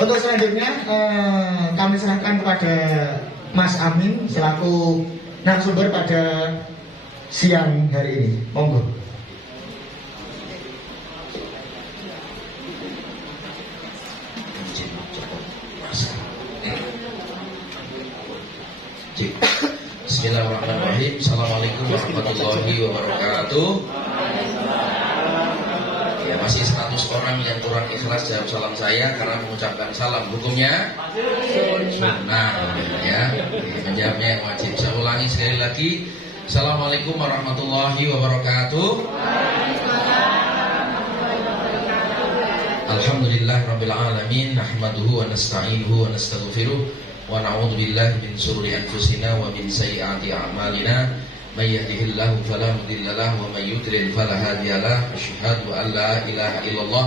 Untuk selanjutnya kami serahkan kepada Mas Amin selaku narasumber pada siang hari ini. Monggo. Bismillahirrahmanirrahim. Assalamualaikum warahmatullahi wabarakatuh. Ya, masih 100 orang yang kurang ikhlas jawab salam saya karena mengucapkan salam. Hukumnya sunnah, ya. Menjawabnya yang wajib. Saya ulangi sekali lagi. Assalamualaikum warahmatullahi wabarakatuh. Alhamdulillah rabbil alamin. Nahmaduhu wa nasta'inuhu wa nastaghfiruh. Wa na'udzu billahi min shururi anfusina wa min sayyiati a'malina. May yahdihillahu fala mudilla lahu wa may yudlil fala hadiya lahu. Asyhadu an la ilaha illallah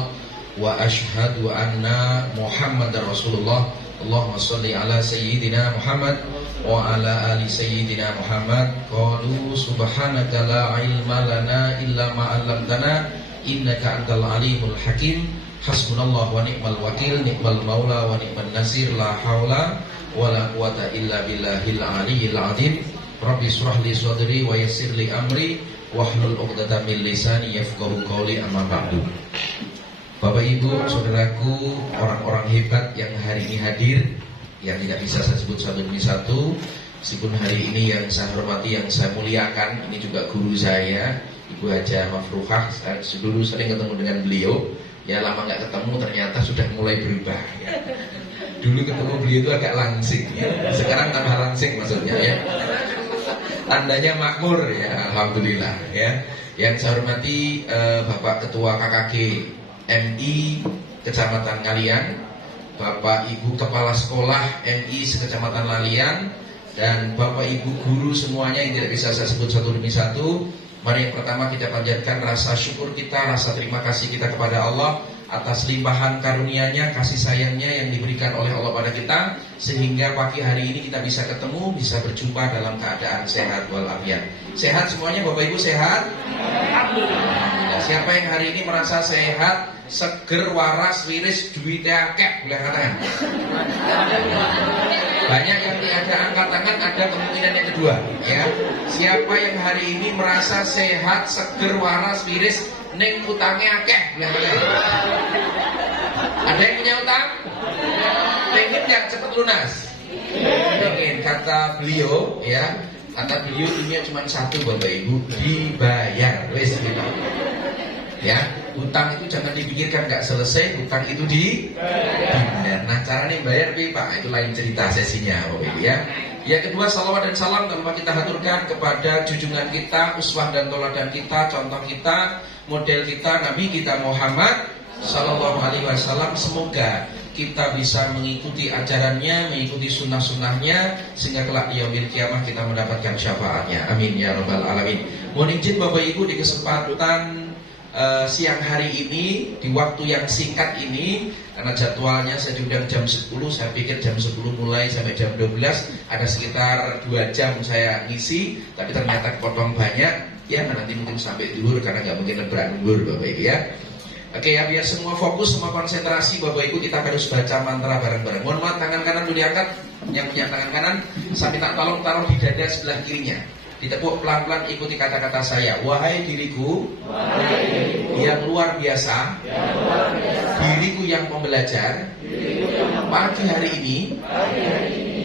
wa asyhadu anna Muhammadar Rasulullah. Allahumma shalli ala sayyidina Muhammad wa ala ali sayyidina Muhammad. Qalu subhanaka la ilma lana illa ma 'allamtana innaka antal alimul hakim. Hasbunallahu wa ni'mal wakil, ni'mal maula wa ni'man nasir. La haula wala quwata illa billahil aliyyil azim. Rabbi shrah li sadri wa yassir li amri wahlul 'uqdatam min lisani yafqahu qawli. Amma ba'du. Bapak Ibu, saudaraku, orang-orang hebat yang hari ini hadir, yang tidak bisa saya sebut satu demi satu, meskipun hari ini yang saya hormati, yang saya muliakan, ini juga guru saya, Ibu Haja Mafruhah. Saya dulu sering ketemu dengan beliau, ya lama nggak ketemu ternyata sudah mulai berubah. Ya. Dulu ketemu beliau itu agak langsing, ya. Sekarang tambah langsing maksudnya, ya. Tandanya makmur, ya, alhamdulillah, ya. Yang saya hormati Bapak Ketua KKG MI Kecamatan Ngalian, Bapak Ibu Kepala Sekolah MI Sekecamatan Lalian, dan Bapak Ibu guru semuanya yang tidak bisa saya sebut satu demi satu. Mari yang pertama kita panjatkan rasa syukur kita, rasa terima kasih kita kepada Allah atas limpahan karunia-Nya, kasih sayangnya yang diberikan oleh Allah pada kita, sehingga pagi hari ini kita bisa ketemu, bisa berjumpa dalam keadaan sehat walafiat. Sehat semuanya Bapak Ibu, sehat? Alhamdulillah. Siapa yang hari ini merasa sehat, seger, waras, wiris, duitnya akeh, boleh katakan? Banyak yang tidak angkat tangan, ada kemungkinan yang kedua, ya. Siapa yang hari ini merasa sehat, seger, waras, wiris, neng utangnya akeh, boleh katakan? Ada yang punya utang? Pengen nggak cepet lunas? Pengen, kata beliau, ya. Kata beliau dunia cuma satu Bapak Ibu, dibayar. Wes gitu. Ya, utang itu jangan dipikirkan nggak selesai, utang itu dibayar. Nah, caranya bayar Pak, itu lain cerita sesinya Bapak Ibu, ya. Yang kedua, salawat dan salam tanpa kita haturkan kepada junjungan kita, uswah dan toladan kita, contoh kita, model kita, Nabi kita Muhammad Sallallahu Alaihi Wasallam. Semoga kita bisa mengikuti ajarannya, mengikuti sunnah-sunnahnya, sehingga kelak di yaumil kiamah kita mendapatkan syafaatnya. Amin ya rabbal alamin. Mohon izin Bapak Ibu di kesempatan siang hari ini, di waktu yang singkat ini, karena jadwalnya saya diundang jam 10, saya pikir jam 10 mulai sampai jam 12, ada sekitar 2 jam saya ngisi, tapi ternyata potong banyak, ya nanti mungkin sampai duhur karena nggak mungkin lebaran duhur Bapak Ibu, ya. Oke ya, biar semua fokus, semua konsentrasi Bapak Ibu, kita harus baca mantra bareng-bareng. Mohon maaf, tangan kanan dulu diangkat. Yang punya tangan kanan, saya minta tolong taruh di dada sebelah kirinya. Ditepuk pelan-pelan, ikuti kata-kata saya. Wahai diriku, yang luar biasa, diriku yang pembelajar, pagi hari ini,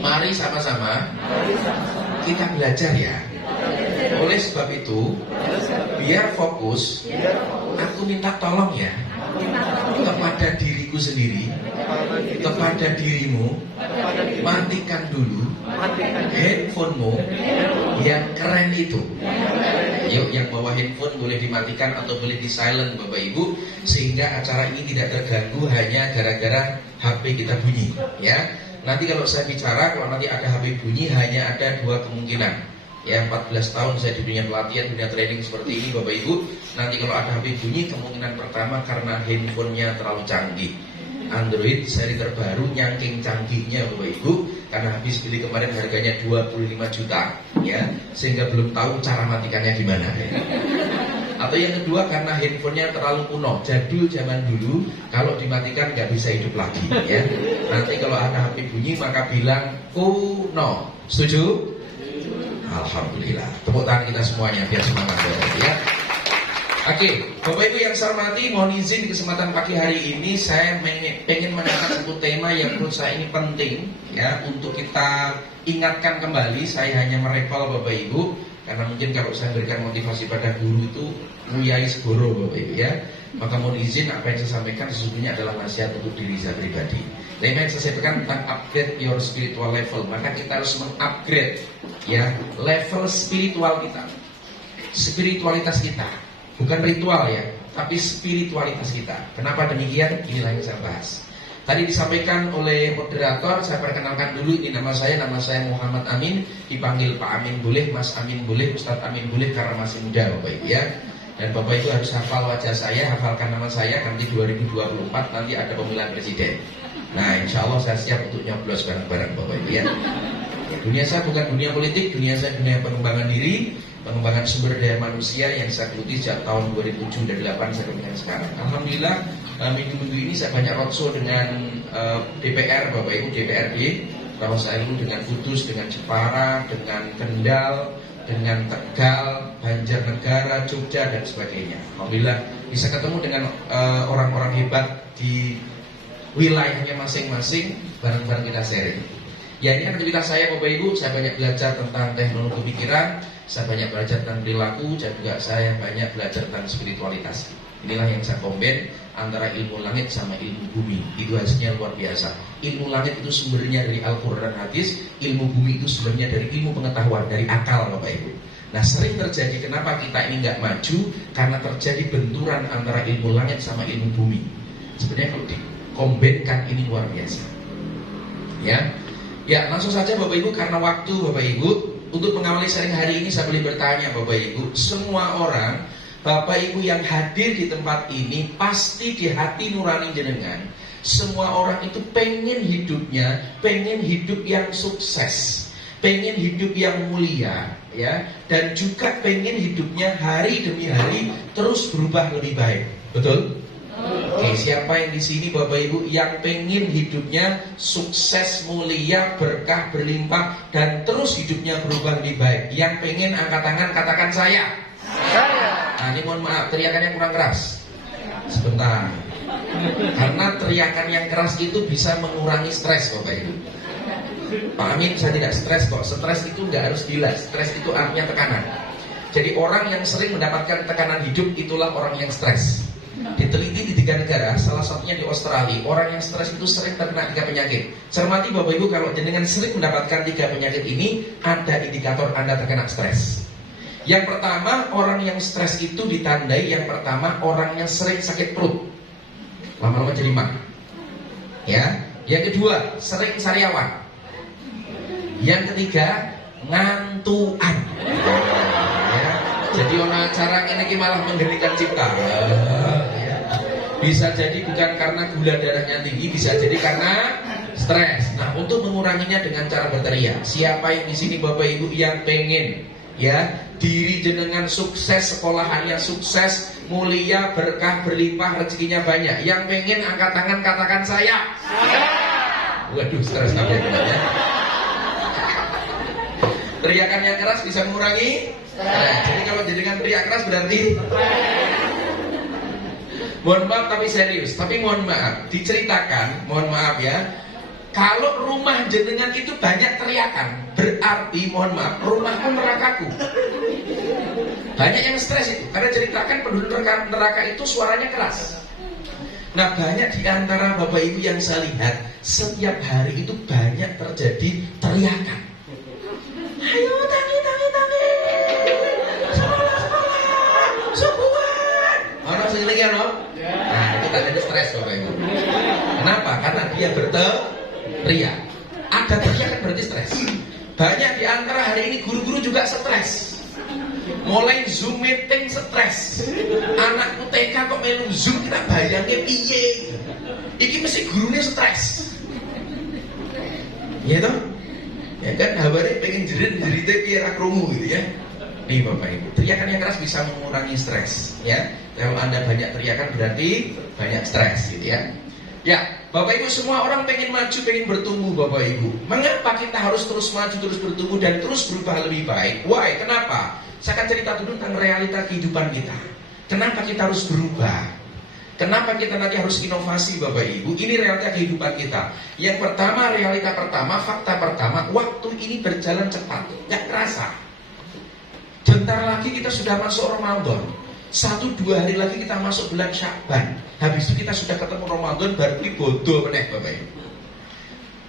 mari sama-sama kita belajar ya. Oleh sebab itu, biar fokus, aku minta tolong ya kepada diriku sendiri, kepada dirimu, matikan dulu handphonemu yang keren itu. Yuk, yang bawa handphone boleh dimatikan atau boleh di silent Bapak Ibu, sehingga acara ini tidak terganggu hanya gara-gara HP kita bunyi, ya. Nanti kalau saya bicara, kalau nanti ada HP bunyi, hanya ada 2 kemungkinan. Ya, 14 tahun saya di dunia pelatihan, dunia training seperti ini Bapak Ibu. Nanti kalau ada HP bunyi, kemungkinan pertama karena handphonenya terlalu canggih. Android seri terbaru nyangking canggihnya Bapak Ibu, karena habis beli kemarin harganya 25 juta, ya, sehingga belum tahu cara matikannya gimana, ya. Atau yang kedua karena handphonenya terlalu kuno, jadul zaman dulu, kalau dimatikan nggak bisa hidup lagi ya. Nanti kalau ada HP bunyi maka bilang kuno. Setuju? Alhamdulillah. Tepuk tangan kita semuanya biar semangat ya. Oke, Bapak Ibu yang saya hormati, mohon izin di kesempatan pagi hari ini saya pengen mengangkat satu tema yang menurut saya ini penting ya untuk kita ingatkan kembali. Saya hanya merecall Bapak Ibu karena mungkin kalau saya berikan motivasi pada guru itu nguyai segoro Bapak Ibu ya. Maka mohon izin apa yang saya sampaikan sesungguhnya adalah nasihat untuk diri saya pribadi. Tema yang saya sampaikan tentang upgrade your spiritual level. Maka kita harus mengupgrade ya level spiritual kita, spiritualitas kita. Bukan ritual ya, tapi spiritualitas kita. Kenapa demikian? Inilah yang saya bahas. Tadi disampaikan oleh moderator, saya perkenalkan dulu, ini nama saya Muhammad Amin. Dipanggil Pak Amin boleh, Mas Amin boleh, Ustadz Amin boleh karena masih muda Bapak Ibu ya. Dan Bapak Ibu harus hafal wajah saya, hafalkan nama saya, nanti 2024 nanti ada pemilihan presiden. Nah insya Allah saya siap untuk nyoblos bareng-bareng Bapak Ibu ya. Dunia saya bukan dunia politik, dunia saya dunia pengembangan diri, pengembangan sumber daya manusia yang saya geluti sejak tahun 2007 dan 2008 sampai dengan sekarang. Alhamdulillah minggu-minggu ini saya banyak roadshow dengan DPR, Bapak Ibu DPRD. Bahwa saya itu dengan Kudus, dengan Jepara, dengan Kendal, dengan Tegal, Banjarnegara, Jogja dan sebagainya. Alhamdulillah bisa ketemu dengan orang-orang hebat di wilayahnya masing-masing, bareng-bareng kita sharing. Ya ini kan aktivitas saya Bapak Ibu, saya banyak belajar tentang teknologi pikiran, saya banyak belajar tentang perilaku, dan juga saya banyak belajar tentang spiritualitas. Inilah yang saya kombin antara ilmu langit sama ilmu bumi. Itu hasilnya luar biasa. Ilmu langit itu sumbernya dari Al-Quran dan Hadis, ilmu bumi itu sumbernya dari ilmu pengetahuan, dari akal Bapak Ibu. Nah sering terjadi kenapa kita ini nggak maju, karena terjadi benturan antara ilmu langit sama ilmu bumi. Sebenarnya kalau dikombinkan ini luar biasa. Ya, langsung saja Bapak Ibu, karena waktu Bapak Ibu, untuk mengawali sharing hari ini saya boleh bertanya Bapak Ibu, semua orang, Bapak Ibu yang hadir di tempat ini, pasti di hati nurani jenengan, semua orang itu pengen hidupnya, pengen hidup yang sukses, pengen hidup yang mulia, ya, dan juga pengen hidupnya hari demi hari terus berubah lebih baik, betul? Oke, siapa yang di sini Bapak Ibu yang pengen hidupnya sukses, mulia, berkah, berlimpah dan terus hidupnya berubah lebih baik? Yang pengen angkat tangan, katakan saya. Nah ini mohon maaf, teriakannya kurang keras. Sebentar. Karena teriakan yang keras itu bisa mengurangi stres Bapak Ibu. Pak Amin, saya tidak stres kok. Stres itu nggak harus gila. Stres itu artinya tekanan. Jadi orang yang sering mendapatkan tekanan hidup itulah orang yang stres. Diteliti di 3 negara, salah satunya di Australia, orang yang stres itu sering terkena 3 penyakit. Cermati Bapak Ibu, kalau jenengan sering mendapatkan 3 penyakit ini, ada indikator Anda terkena stres. Yang pertama, orang yang stres itu ditandai, yang pertama orang yang sering sakit perut, lama-lama jadi mah. Ya, yang kedua sering sariawan. Yang ketiga ngantuan. Ya, jadi orang acara ini malah menggelikan cipta. Bisa jadi bukan karena gula darahnya tinggi, bisa jadi karena stres. Nah, untuk menguranginya dengan cara berteriak. Siapa yang di sini Bapak Ibu yang pengen ya diri jenengan sukses, sekolahannya sukses, mulia, berkah, berlimpah, rezekinya banyak? Yang pengen angkat tangan, katakan saya. Waduh, stres namanya ya. Teriakan yang keras bisa mengurangi stres. Jadi kalau jenengan teriak keras berarti mohon maaf tapi serius, tapi mohon maaf diceritakan, mohon maaf ya. Kalau rumah jenengan itu banyak teriakan, berarti mohon maaf rumahmu nerakaku. Banyak yang stres itu, karena ceritakan penduduk neraka itu suaranya keras. Nah banyak di antara Bapak Ibu yang saya lihat setiap hari itu banyak terjadi teriakan. Ayo tangi, sekolah, subuhan. Orang sekelilingnya no? Nah itu tandanya stres Bapak Ibu. Kenapa? Karena dia berteriak. Ada teriakan berarti stres. Banyak di antara hari ini guru-guru juga stres. Mulai Zoom meeting stres. Anakku TK kok melu Zoom, kita bayangnya piye. Iki mesti gurunya stres. Iya toh? Ya kan kabarnya pengen jerit-jeritnya piye ra krungu gitu ya. Nih Bapak Ibu, teriakan yang keras bisa mengurangi stres, ya. Kalau Anda banyak teriakan berarti banyak stres, gitu ya. Ya, Bapak Ibu, semua orang pengen maju, pengen bertumbuh, Bapak Ibu. Mengapa kita harus terus maju, terus bertumbuh, dan terus berubah lebih baik? Why? Kenapa? Saya akan cerita dulu tentang realita kehidupan kita. Kenapa kita harus berubah? Kenapa kita nanti harus inovasi, Bapak Ibu? Ini realita kehidupan kita. Yang pertama, realita pertama, fakta pertama, waktu ini berjalan cepat, nggak terasa. Bentar lagi kita sudah masuk Ramadan. 1-2 hari lagi kita masuk bulan Sya'ban. Habis itu kita sudah ketemu Ramadan, baru bodoh meneh Bapak Ibu.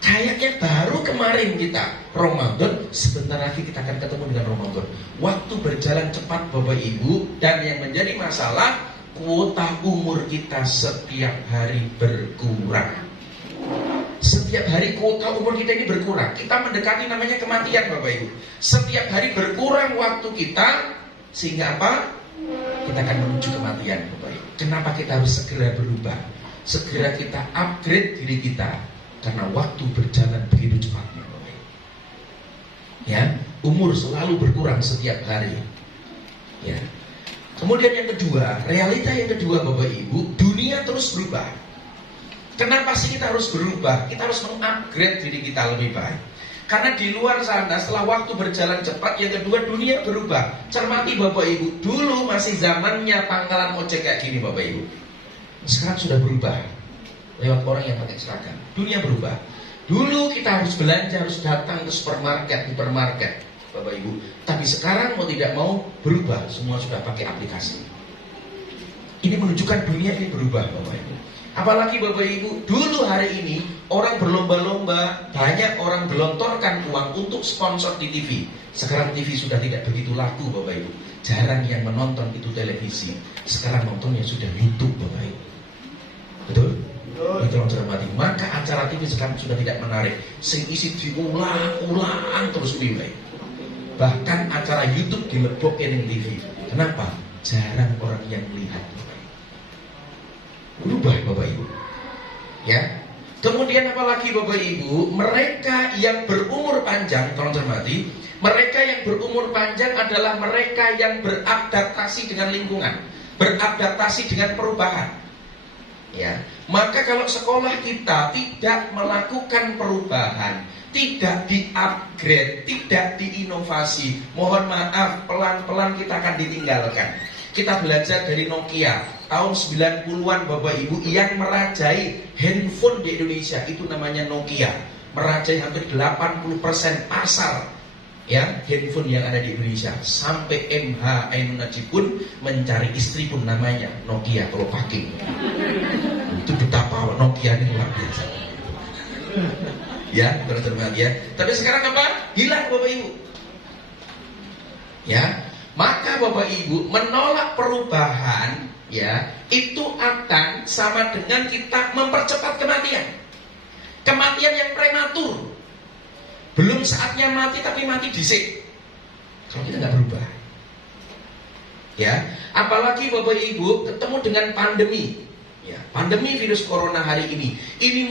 Kayaknya baru kemarin kita Ramadan, sebentar lagi kita akan ketemu dengan Ramadan. Waktu berjalan cepat Bapak Ibu, dan yang menjadi masalah, kuota umur kita setiap hari berkurang. Setiap hari kuota umur kita ini berkurang. Kita mendekati namanya kematian Bapak Ibu. Setiap hari berkurang waktu kita, sehingga apa? Kita akan menuju kematian Bapak Ibu. Kenapa kita harus segera berubah? Segera kita upgrade diri kita, karena waktu berjalan begitu cepatnya Bapak Ibu. Ya, umur selalu berkurang setiap hari. Ya. Kemudian yang kedua, realita yang kedua Bapak Ibu, dunia terus berubah. Kenapa sih kita harus berubah? Kita harus mengupgrade diri kita lebih baik. Karena di luar sana, setelah waktu berjalan cepat, yang kedua dunia berubah. Cermati Bapak Ibu, dulu masih zamannya pangkalan ojek kayak gini Bapak Ibu. Sekarang sudah berubah. Lewat orang yang pakai seragam. Dunia berubah. Dulu kita harus belanja, harus datang ke supermarket, hipermarket Bapak Ibu. Tapi sekarang mau tidak mau berubah. Semua sudah pakai aplikasi. Ini menunjukkan dunia ini berubah Bapak Ibu. Apalagi Bapak Ibu, dulu hari ini orang berlomba-lomba, banyak orang gelontorkan uang untuk sponsor di TV. Sekarang TV sudah tidak begitu laku Bapak Ibu. Jarang yang menonton itu televisi. Sekarang nontonnya sudah YouTube Bapak Ibu. Betul? Itu yang cermati. Maka acara TV sekarang sudah tidak menarik. Sing isi diulang-ulang terus Bapak Ibu. Bahkan acara YouTube dilebokin di TV. Kenapa? Jarang orang yang melihat. Berubah Bapak Ibu. Ya. Kemudian apalagi Bapak Ibu, mereka yang berumur panjang, tolong cermati, mereka yang berumur panjang adalah mereka yang beradaptasi dengan lingkungan, beradaptasi dengan perubahan. Ya. Maka kalau sekolah kita tidak melakukan perubahan, tidak di-upgrade, tidak diinovasi, mohon maaf, pelan-pelan kita akan ditinggalkan. Kita belajar dari Nokia tahun 90-an Bapak Ibu, yang merajai handphone di Indonesia itu namanya Nokia. Merajai hampir 80% pasar ya handphone yang ada di Indonesia. Sampai MH Ainun Najib pun mencari istri pun namanya Nokia kalau pakai. Itu betapa Nokia ini luar biasa. Ya, teman-teman ya. Tapi sekarang apa? Hilang Bapak Ibu. Ya. Maka Bapak Ibu menolak perubahan ya, itu akan sama dengan kita mempercepat kematian. Kematian yang prematur. Belum saatnya mati tapi mati dhisik. Kalau kita nggak berubah. Ya, apalagi Bapak Ibu ketemu dengan pandemi. Ya, pandemi virus corona hari ini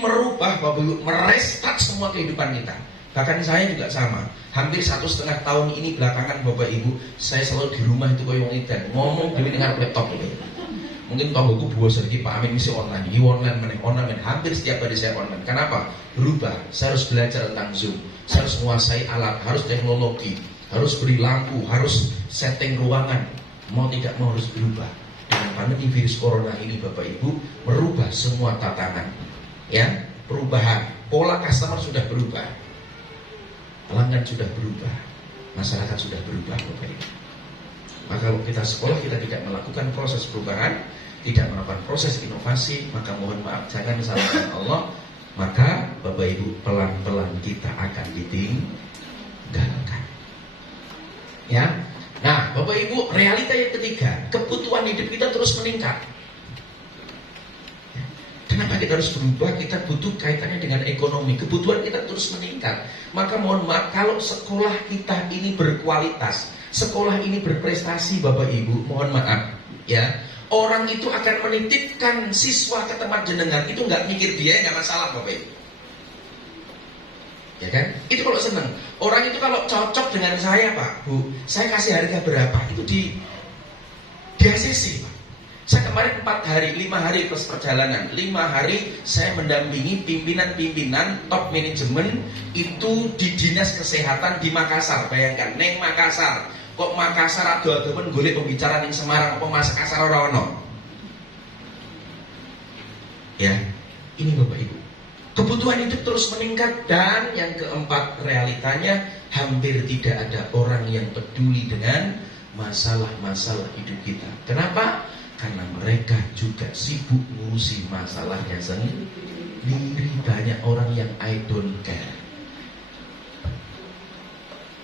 merubah Bapak Ibu, merestart semua kehidupan kita. Bahkan saya juga sama. Hampir 1,5 tahun ini belakangan Bapak Ibu, saya selalu di rumah itu kayak wong edan, ngomong demi dengan laptop ini. Mungkin tonggoku buah sedikit Pak Amin misi online, ini online, hampir setiap hari saya online. Kenapa? Berubah. Saya harus belajar tentang Zoom, saya harus menguasai alat, harus teknologi, harus beli lampu, harus setting ruangan. Mau tidak mau harus berubah. Dengan pandemi virus corona ini Bapak Ibu merubah semua tatanan. Ya, perubahan. Pola customer sudah berubah. Pelanggan sudah berubah, masyarakat sudah berubah Bapak Ibu. Maka kalau kita sekolah kita tidak melakukan proses perubahan, tidak melakukan proses inovasi, maka mohon maaf jangan salahkan Allah. Maka Bapak Ibu pelan-pelan kita akan ditinggalkan. Ya. Nah Bapak Ibu, realita yang ketiga, kebutuhan hidup kita terus meningkat. Kenapa kita harus berubah? Kita butuh kaitannya dengan ekonomi. Kebutuhan kita terus meningkat. Maka mohon maaf, kalau sekolah kita ini berkualitas, sekolah ini berprestasi Bapak Ibu, mohon maaf ya, orang itu akan menitipkan siswa ke tempat jenengan. Itu nggak mikir dia, nggak masalah Bapak Ibu. Ya kan? Itu kalau seneng. Orang itu kalau cocok dengan saya, Pak, Bu, saya kasih harga berapa? Itu di ACC, Pak. Saya kemarin 4 hari, 5 hari plus perjalanan. 5 hari saya mendampingi pimpinan-pimpinan top manajemen itu di dinas kesehatan di Makassar. Bayangkan, neng Makassar. Kok Makassar ado-adomen golek pembicara ning Semarang apa Makassar ora ono? Ya, ini Bapak Ibu. Kebutuhan hidup terus meningkat dan yang keempat, realitanya hampir tidak ada orang yang peduli dengan masalah-masalah hidup kita. Kenapa? Karena mereka juga sibuk ngurusi masalahnya sendiri. Banyak orang yang I don't care.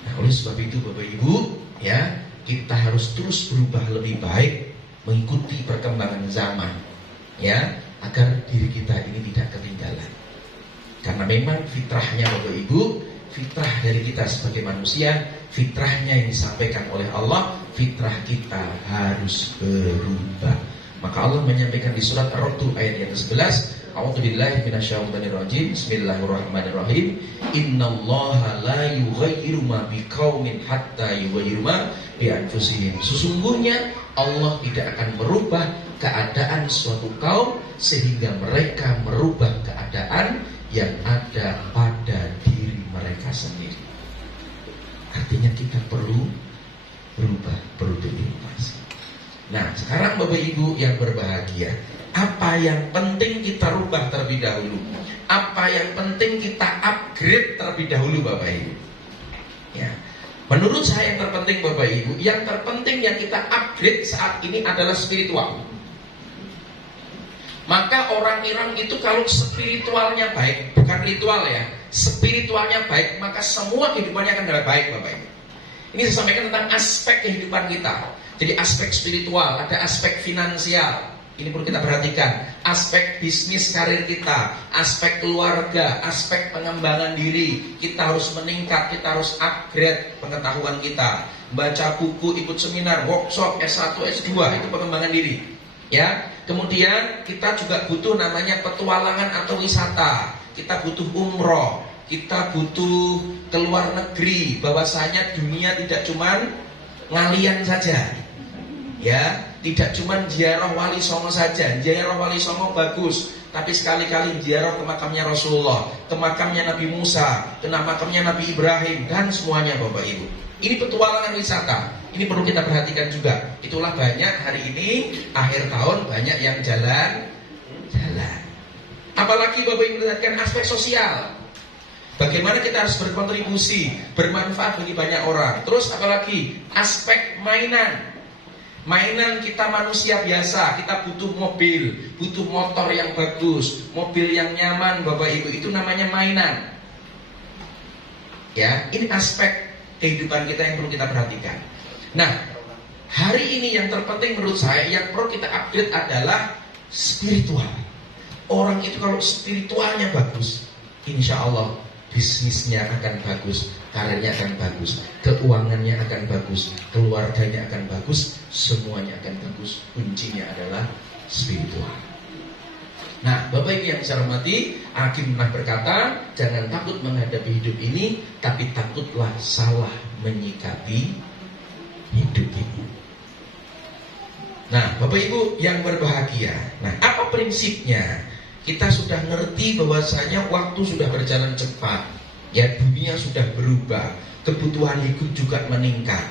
Nah, oleh sebab itu Bapak Ibu, ya, kita harus terus berubah lebih baik mengikuti perkembangan zaman, ya, agar diri kita ini tidak ketinggalan. Karena memang fitrahnya Bapak Ibu, fitrah dari kita sebagai manusia, fitrahnya yang disampaikan oleh Allah, fitrah kita harus berubah. Maka Allah menyampaikan di surat Ar-Ra'd ayat yang ke-11, A'udzubillahi minasyaitonirrajim, Bismillahirrahmanirrahim. Innallaha la yughayyiru ma biqaumin hatta yughayyiru ma bi anfusihim. Sesungguhnya Allah tidak akan merubah keadaan suatu kaum sehingga mereka merubah keadaan yang ada pada diri mereka sendiri. Artinya kita perlu berubah, perlu berinovasi. Nah, sekarang Bapak Ibu yang berbahagia, apa yang penting kita rubah terlebih dahulu? Apa yang penting kita upgrade terlebih dahulu Bapak Ibu? Ya. Menurut saya yang terpenting Bapak Ibu, yang terpenting yang kita upgrade saat ini adalah spiritual. Maka orang Iran itu kalau spiritualnya baik, bukan ritual ya, spiritualnya baik, maka semua kehidupannya akan baik Bapak Ibu. Ini saya sampaikan tentang aspek kehidupan kita. Jadi aspek spiritual, ada aspek finansial, ini perlu kita perhatikan. Aspek bisnis karir kita, aspek keluarga, aspek pengembangan diri. Kita harus meningkat, kita harus upgrade pengetahuan kita. Baca buku, ikut seminar, workshop, S1, S2, itu pengembangan diri. Ya, kemudian kita juga butuh namanya petualangan atau wisata. Kita butuh umroh, kita butuh keluar negeri. Bahwasanya dunia tidak cuman ngalian saja. Ya, tidak cuman ziarah Wali Songo saja. Ziarah Wali Songo bagus, tapi sekali-kali ziarah ke makamnya Rasulullah, ke makamnya Nabi Musa, ke makamnya Nabi Ibrahim, dan semuanya Bapak Ibu. Ini petualangan wisata. Ini perlu kita perhatikan juga. Itulah banyak hari ini akhir tahun banyak yang jalan. Apalagi Bapak Ibu perhatikan aspek sosial. Bagaimana kita harus berkontribusi, bermanfaat bagi banyak orang. Terus apalagi aspek mainan. Mainan kita manusia biasa, kita butuh mobil, butuh motor yang bagus, mobil yang nyaman Bapak Ibu, itu namanya mainan. Ya, ini aspek kehidupan kita yang perlu kita perhatikan. Nah, hari ini yang terpenting menurut saya yang perlu kita upgrade adalah spiritual. Orang itu kalau spiritualnya bagus, insya Allah bisnisnya akan bagus, karirnya akan bagus, keuangannya akan bagus, keluarganya akan bagus, semuanya akan bagus. Kuncinya adalah spiritual. Nah, Bapak Ibu yang saya hormati, Hakim pernah berkata, jangan takut menghadapi hidup ini, tapi takutlah salah menyikapi hidup ini. Nah, Bapak Ibu yang berbahagia, nah apa prinsipnya? Kita sudah ngerti bahwasanya waktu sudah berjalan cepat, ya, dunia sudah berubah, kebutuhan hidup juga meningkat,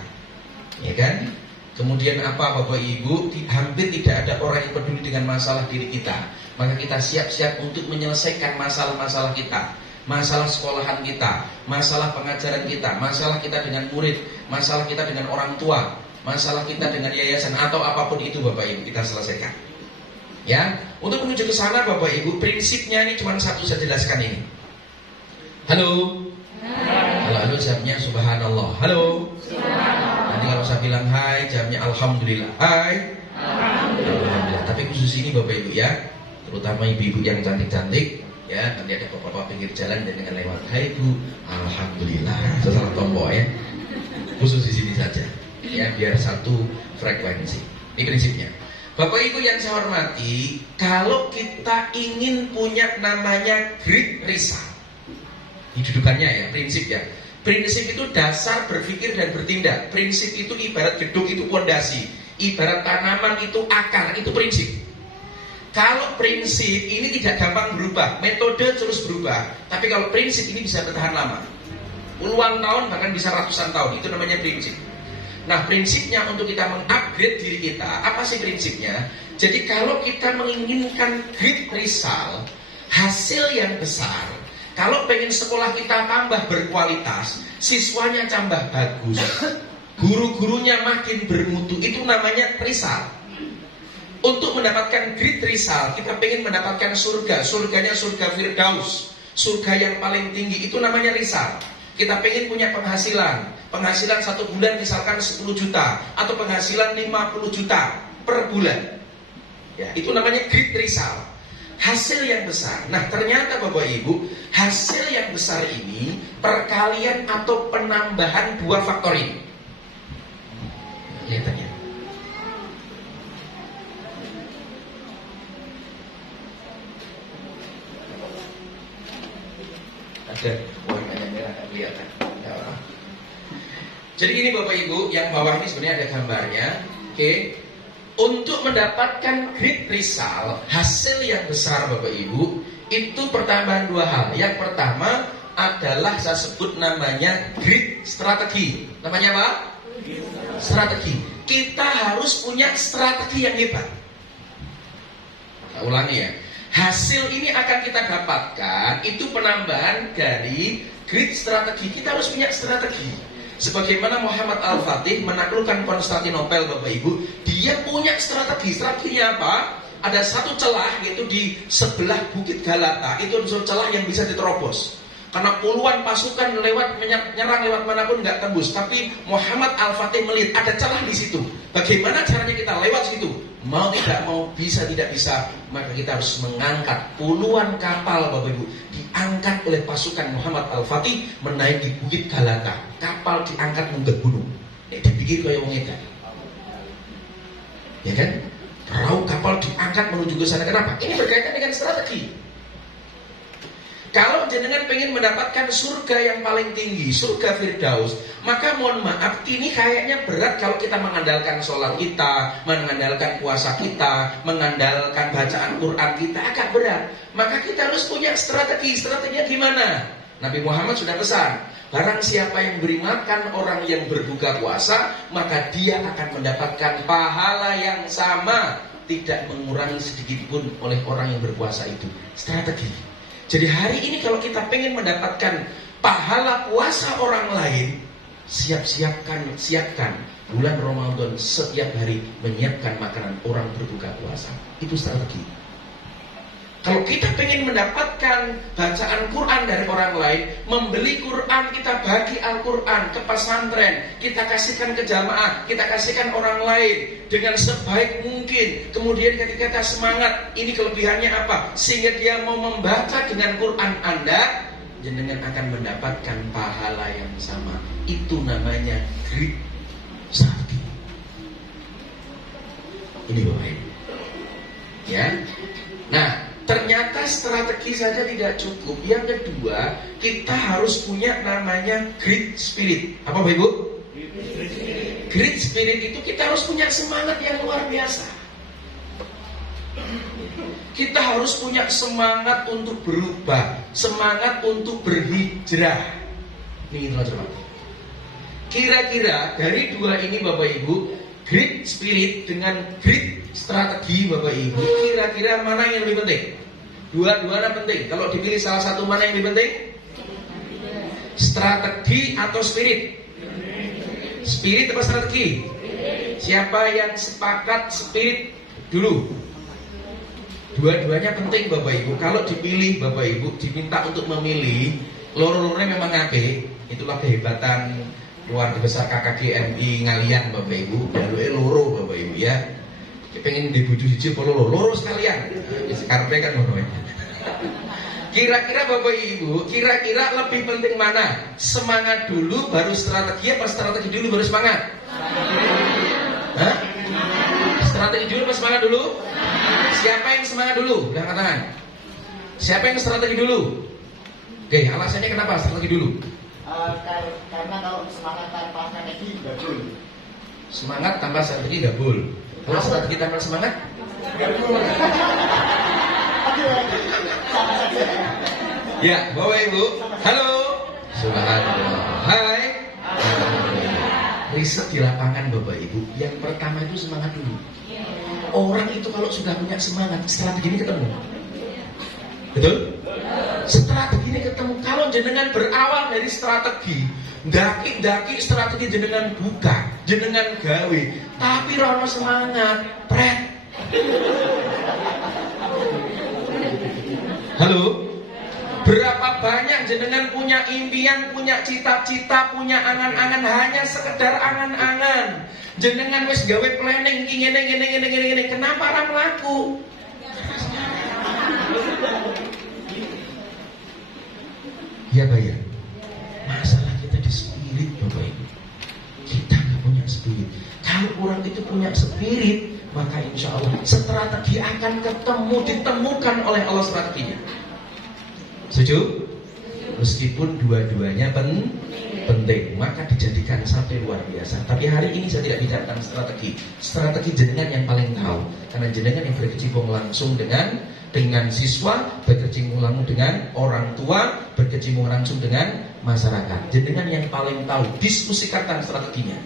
ya kan? Kemudian apa Bapak Ibu? Hampir tidak ada orang yang peduli dengan masalah diri kita. Maka kita siap-siap untuk menyelesaikan masalah-masalah kita, masalah sekolahan kita, masalah pengajaran kita, masalah kita dengan murid, masalah kita dengan orang tua, masalah kita dengan yayasan atau apapun itu Bapak Ibu, kita selesaikan. Ya, untuk menuju ke sana Bapak Ibu, prinsipnya ini cuma satu, saya jelaskan ini. Halo. Halo, jawabnya subhanallah. Halo. Nanti kalau saya bilang hai, jawabnya alhamdulillah. Hai. Alhamdulillah. Tapi khusus ini Bapak Ibu ya, terutama ibu-ibu yang cantik-cantik, ya, nanti ada bapak-bapak pinggir jalan dan dengan lewat, hai Bu, alhamdulillah. Salah tombol ya. Khusus di sini saja. Ya, biar satu frekuensi. Ini prinsipnya. Bapak Ibu yang saya hormati, kalau kita ingin punya namanya great result, Dudukannya ya, prinsip ya. Prinsip itu dasar berpikir dan bertindak. Prinsip itu ibarat gedung itu pondasi, ibarat tanaman itu akar, itu prinsip. Kalau prinsip ini tidak gampang berubah, metode terus berubah. Tapi kalau prinsip ini bisa bertahan lama, puluhan tahun bahkan bisa ratusan tahun. Itu namanya prinsip. Nah, prinsipnya untuk kita mengupgrade diri kita, apa sih prinsipnya? Jadi kalau kita menginginkan great result, hasil yang besar, kalau pengen sekolah kita tambah berkualitas, siswanya tambah bagus, guru-gurunya makin bermutu, itu namanya result. Untuk mendapatkan great result, kita pengen mendapatkan surga, surganya surga Firdaus, surga yang paling tinggi, itu namanya result. Kita pengen punya penghasilan 1 bulan misalkan 10 juta, atau penghasilan 50 juta per bulan. Ya, itu namanya great result. Hasil yang besar. Nah, ternyata Bapak Ibu, hasil yang besar ini perkalian atau penambahan 2 faktor ini. Lihatannya. Ada warnanya merah, nggak kelihatan. Ya. Jadi ini Bapak Ibu, yang bawah ini sebenarnya ada gambarnya. Oke. Untuk mendapatkan great result, hasil yang besar Bapak Ibu, itu pertambahan 2 hal. Yang pertama adalah saya sebut namanya great strategi. Namanya apa? Strategi. Kita harus punya strategi yang hebat. Saya ulangi ya. Hasil ini akan kita dapatkan, itu penambahan dari great strategi. Kita harus punya strategi. Sebagaimana Muhammad Al-Fatih menaklukkan Konstantinopel Bapak Ibu, dia punya strategi. Strateginya apa? Ada satu celah, yaitu di sebelah Bukit Galata. Itu unsur celah yang bisa diterobos, karena puluhan pasukan nyerang lewat manapun nggak tembus. Tapi Muhammad Al-Fatih melihat ada celah di situ. Bagaimana caranya kita lewat situ? Mau tidak mau, bisa tidak bisa, maka kita harus mengangkat puluhan kapal Bapak Ibu, diangkat oleh pasukan Muhammad Al-Fatih menaiki Bukit Galata. Kapal diangkat munggah gunung. Dipikir kayak wong edan. Ya kan? Perahu kapal diangkat menuju ke sana. Kenapa? Ini berkaitan dengan strategi. Kalau jenengan pengen mendapatkan surga yang paling tinggi, surga Firdaus, maka mohon maaf, ini kayaknya berat kalau kita mengandalkan sholat kita, mengandalkan puasa kita, mengandalkan bacaan Quran kita, agak berat. Maka kita harus punya strategi. Strateginya gimana? Nabi Muhammad sudah pesan, barang siapa yang beri makan orang yang berbuka puasa, maka dia akan mendapatkan pahala yang sama, tidak mengurangi sedikit pun oleh orang yang berpuasa itu. Strategi. Jadi hari ini kalau kita pengen mendapatkan pahala puasa orang lain, siapkan bulan Ramadan setiap hari menyiapkan makanan orang berbuka puasa. Itu strategi. Kalau kita pengen mendapatkan bacaan Quran dari orang lain, membeli Quran, kita bagi Al-Quran ke pesantren, kita kasihkan ke jamaah, kita kasihkan orang lain dengan sebaik mungkin. Kemudian ketika kita semangat, ini kelebihannya apa? Sehingga dia mau membaca dengan Quran Anda, jenengan akan mendapatkan pahala yang sama. Itu namanya great sakti. Ini Bapak Ibu. Ya. Nah, ternyata strategi saja tidak cukup. Yang kedua, kita harus punya namanya great spirit. Apa Bapak Ibu? Great spirit itu kita harus punya semangat yang luar biasa. Kita harus punya semangat untuk berubah, semangat untuk berhijrah. Ini teman-teman. Kira-kira dari 2 ini Bapak Ibu, great spirit dengan great strategi Bapak Ibu, kira-kira mana yang lebih penting? Dua-duanya penting. Kalau dipilih salah satu, mana yang lebih penting? Strategi atau spirit? Spirit atau strategi? Siapa yang sepakat spirit dulu? Dua-duanya penting Bapak Ibu. Kalau dipilih Bapak Ibu, diminta untuk memilih, loro-loronya memang ngake. Itulah kehebatan keluarga besar KKGMI Ngalian Bapak Ibu. Daluke loro Bapak Ibu ya. Pengen dibujuk siji apa loro sekalian. Sekarpe kan ngono. Kira-kira Bapak Ibu, kira-kira lebih penting mana? Semangat dulu baru strategi, apa strategi dulu baru semangat? Hah? Strategi dulu apa semangat dulu? Siapa yang semangat dulu? Angkat tangan. Siapa yang strategi dulu? Oke, alasannya kenapa? Strategi dulu. Karena kalau semangat tanpa strategi gabul. Semangat tanpa strategi gabul. Kalau strategi tanpa semangat Gabul. ya, Bapak Ibu. Halo. Subhanallah. Hai. Riset di lapangan Bapak Ibu, yang pertama itu semangat dulu. Orang itu kalau sudah punya semangat, strategi ini ketemu. Betul? Strategi ini ketemu. Kalau jenengan berawal dari strategi, daki strategi jenengan buka, jenengan gawe, tapi rono semangat, pret. Halo? Berapa banyak jenengan punya impian, punya cita-cita, punya angan-angan, hanya sekedar angan-angan. Jenengan wis gawe planning ngene. Kenapa ora mlaku? Ya Pak ya. Masalah kita di spirit Bapak Ibu. Kita nggak punya spirit. Kalau orang itu punya spirit, maka insya Allah strategi akan ditemukan oleh Allah strateginya. Setuju? Meskipun dua-duanya penting, maka dijadikan satu luar biasa. Tapi hari ini saya tidak bicara tentang strategi. Strategi jenengan yang paling tahu, karena jenengan yang berkecimpung langsung dengan siswa, berkecimpung langsung dengan orang tua, berkecimpung langsung dengan masyarakat. Jenengan yang paling tahu, diskusikan tentang strateginya.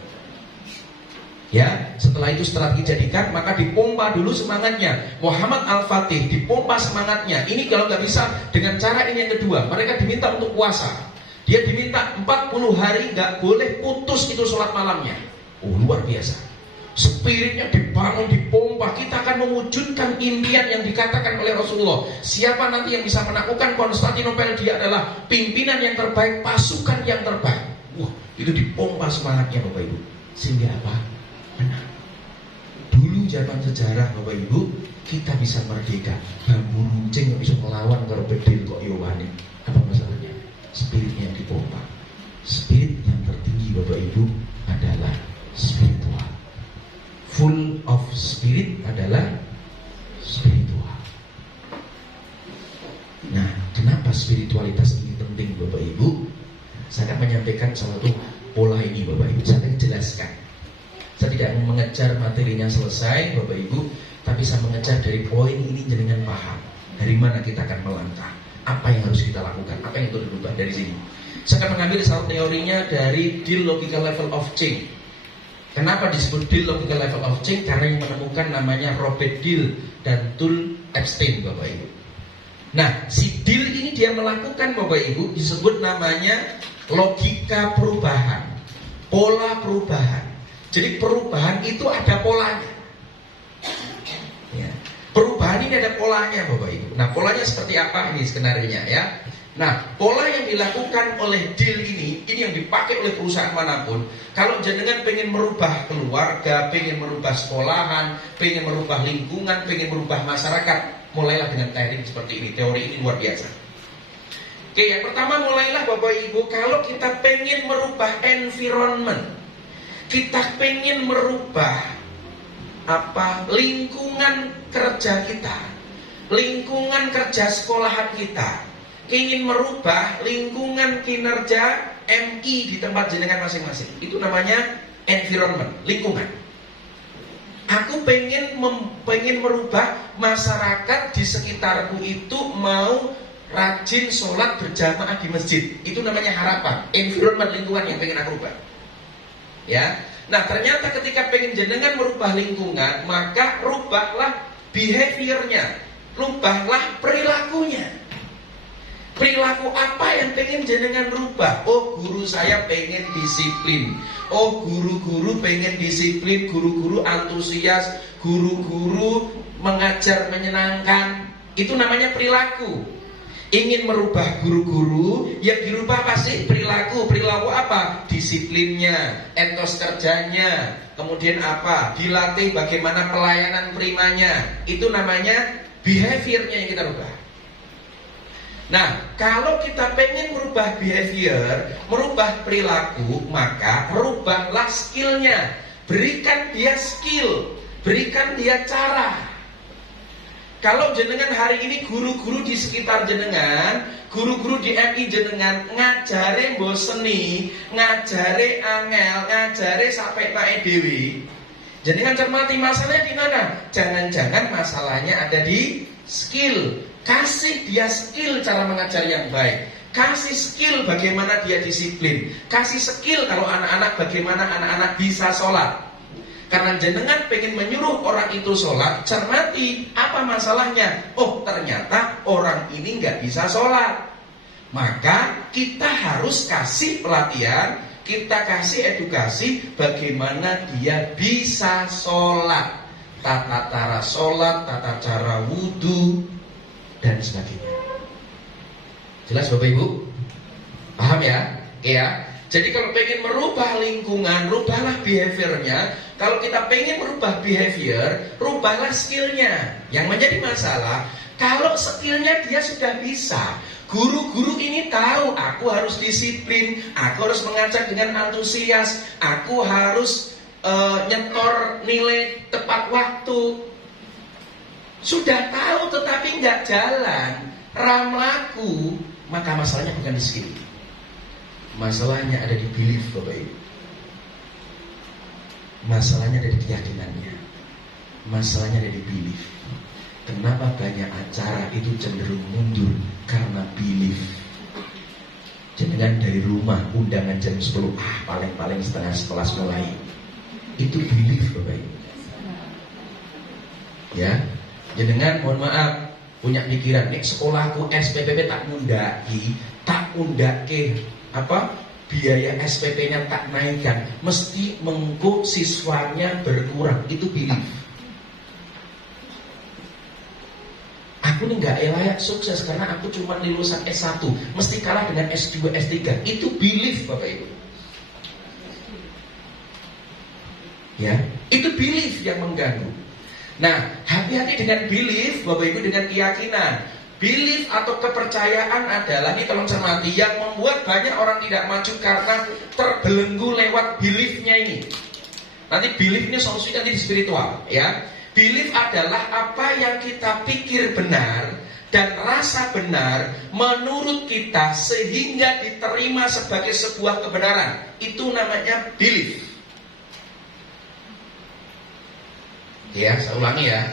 Ya, setelah itu strategi jadikan, maka dipompa dulu semangatnya. Muhammad Al-Fatih dipompa semangatnya. Ini kalau nggak bisa dengan cara ini yang kedua, mereka diminta untuk puasa. Dia diminta 40 hari nggak boleh putus itu sholat malamnya. Oh luar biasa. Spiritnya dibangun, dipompa. Kita akan mewujudkan impian yang dikatakan oleh Rasulullah. Siapa nanti yang bisa menaklukkan Konstantinopel, dia adalah pimpinan yang terbaik, pasukan yang terbaik. Wah, itu dipompa semangatnya Bapak Ibu. Sehingga apa? Menang. Dulu zaman sejarah Bapak Ibu, kita bisa merdeka. Bambu runcing bisa melawan karo bedil kok Yohane. Apa masalahnya? Spiritnya yang dipompa. Spirit yang tertinggi Bapak Ibu adalah spiritual. Full of spirit adalah spiritual. Nah, kenapa spiritualitas ini penting Bapak Ibu? Saya akan menyampaikan salah satu pola ini Bapak Ibu. Saya akan jelaskan. Saya tidak mengejar materinya selesai Bapak Ibu, tapi saya mengejar dari poin ini jenengan paham. Dari mana kita akan melangkah, apa yang harus kita lakukan, apa yang harus dirubah dari sini. Saya akan mengambil salah teorinya dari Deal Logical Level of Change. Kenapa disebut Deal Logical Level of Change? Karena yang menemukan namanya Robert Deal dan Tul Epstein Bapak Ibu. Nah, si Deal ini dia melakukan Bapak Ibu disebut namanya logika perubahan, pola perubahan. Jadi perubahan itu ada polanya. Ya. Perubahan ini ada polanya Bapak Ibu. Nah polanya seperti apa ini skenarionya ya. Nah pola yang dilakukan oleh Deal ini yang dipakai oleh perusahaan manapun. Kalau jenengan pengen merubah keluarga, pengen merubah sekolahan, pengen merubah lingkungan, pengen merubah masyarakat, mulailah dengan teknik seperti ini. Teori ini luar biasa. Oke, yang pertama mulailah Bapak Ibu, kalau kita pengen merubah environment, kita pengen merubah lingkungan kerja kita, lingkungan kerja sekolahan kita, ingin merubah lingkungan kinerja MI di tempat jenengan masing-masing. Itu namanya environment, lingkungan. Aku pengen merubah masyarakat di sekitarku itu mau rajin sholat berjamaah di masjid. Itu namanya harapan, environment, lingkungan yang pengen aku rubah. Ya, nah ternyata ketika pengen jenengan merubah lingkungan, maka rubahlah behaviornya, rubahlah perilakunya. Perilaku apa yang pengen jenengan rubah? Oh guru saya pengen disiplin. Oh guru-guru pengen disiplin, guru-guru antusias, guru-guru mengajar menyenangkan. Itu namanya perilaku. Ingin merubah guru-guru, yang dirubah pasti perilaku. Perilaku apa? Disiplinnya, etos kerjanya, kemudian apa? Dilatih bagaimana pelayanan primanya. Itu namanya behaviornya yang kita rubah. Nah, kalau kita pengen merubah behavior, merubah perilaku, maka rubahlah skillnya. Berikan dia skill, berikan dia cara. Kalau jenengan hari ini guru-guru di sekitar jenengan, guru-guru di MI jenengan ngajare mboseni, ngajare angel, ngajare sampai naik dewi. Jenengan cermati masalahnya di mana? Jangan-jangan masalahnya ada di skill. Kasih dia skill cara mengajar yang baik. Kasih skill bagaimana dia disiplin. Kasih skill kalau anak-anak bagaimana anak-anak bisa sholat. Karena jenengan pengen menyuruh orang itu sholat, cermati apa masalahnya. Oh ternyata orang ini nggak bisa sholat. Maka kita harus kasih pelatihan, kita kasih edukasi bagaimana dia bisa sholat. Tata cara sholat, tata cara wudhu, dan sebagainya. Jelas Bapak Ibu? Paham ya? Oke ya. Jadi kalau pengen merubah lingkungan, rubahlah behaviornya. Kalau kita pengen merubah behavior, rubahlah skillnya. Yang menjadi masalah, kalau skillnya dia sudah bisa, guru-guru ini tahu, aku harus disiplin, aku harus mengajar dengan antusias, aku harus nyetor nilai tepat waktu. Sudah tahu tetapi nggak jalan, ramlaku, maka masalahnya bukan di skill. Masalahnya ada di belief Bapak Ibu. Masalahnya ada di keyakinannya. Masalahnya ada di belief. Kenapa banyak acara itu cenderung mundur? Karena belief. Jangan dari rumah undangan jam 10, paling-paling setengah 11 mulai. Itu belief Bapak Ibu. Ya, jangan mohon maaf punya pikiran nih sekolahku SPPP tak undaki biaya SPP-nya tak naikkan, mesti mengko siswanya berkurang. Itu belief. Aku nih nggak layak sukses karena aku cuma lulusan S1, mesti kalah dengan S2, S3. Itu belief Bapak Ibu. Ya, itu belief yang mengganggu. Nah, hati-hati dengan belief Bapak Ibu, dengan keyakinan. Belief atau kepercayaan adalah, ini tolong cermati, yang membuat banyak orang tidak maju karena terbelenggu lewat beliefnya ini. Nanti beliefnya solusinya nanti di spiritual, ya. Belief adalah apa yang kita pikir benar dan rasa benar menurut kita sehingga diterima sebagai sebuah kebenaran. Itu namanya belief. Ya, saya ulangi ya.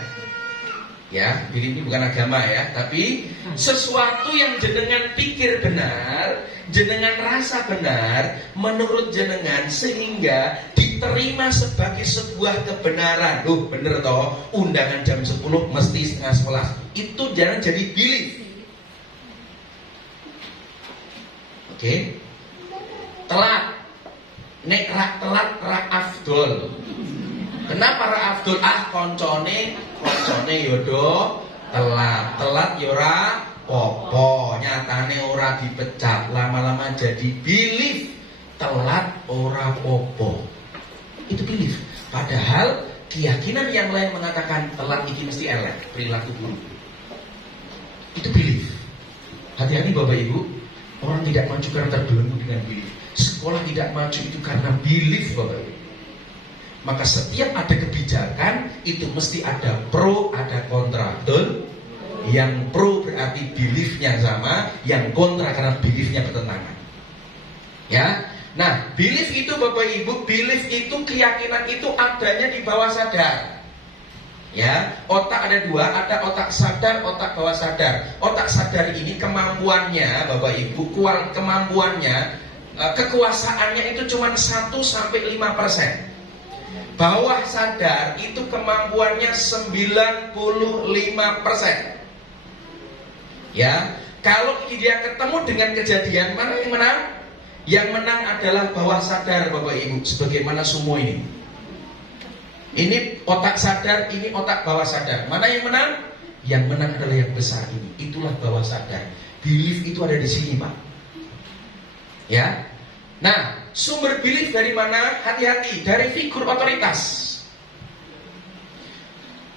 Ya, belief ini bukan agama ya, tapi sesuatu yang jenengan pikir benar, jenengan rasa benar menurut jenengan sehingga diterima sebagai sebuah kebenaran. Loh, bener toh, undangan jam 10 mesti setengah 11. Itu jangan jadi belief. Oke. Telat. Nek rak telat rak afdol. Kenapa rak afdol? Koncone yodo telat yora popo, nyatane ora dipecat, lama-lama jadi belief telat ora popo. Itu belief. Padahal keyakinan yang lain mengatakan telat ini mesti elek, perilaku buruk. Itu belief. Hati-hati Bapak Ibu, orang tidak maju karena terbelenggu dengan belief. Sekolah tidak maju itu karena belief Bapak Ibu. Maka setiap ada kebijakan itu mesti ada pro, ada kontra, betul? Yang pro berarti beliefnya sama, yang kontra karena beliefnya bertentangan. Ya, nah belief itu Bapak Ibu, belief itu keyakinan itu adanya di bawah sadar. Ya, otak ada dua, ada otak sadar, otak bawah sadar. Otak sadar ini kemampuannya Bapak Ibu, kemampuannya, kekuasaannya itu cuma 1-5%. Bawah sadar itu kemampuannya 95%. Ya, kalau dia ketemu dengan kejadian, mana yang menang? Yang menang adalah bawah sadar Bapak Ibu. Sebagaimana semua ini. Ini otak sadar, ini otak bawah sadar. Mana yang menang? Yang menang adalah yang besar ini. Itulah bawah sadar. Belief itu ada di sini Pak. Ya. Nah, sumber belief dari mana? Hati-hati, dari figur otoritas.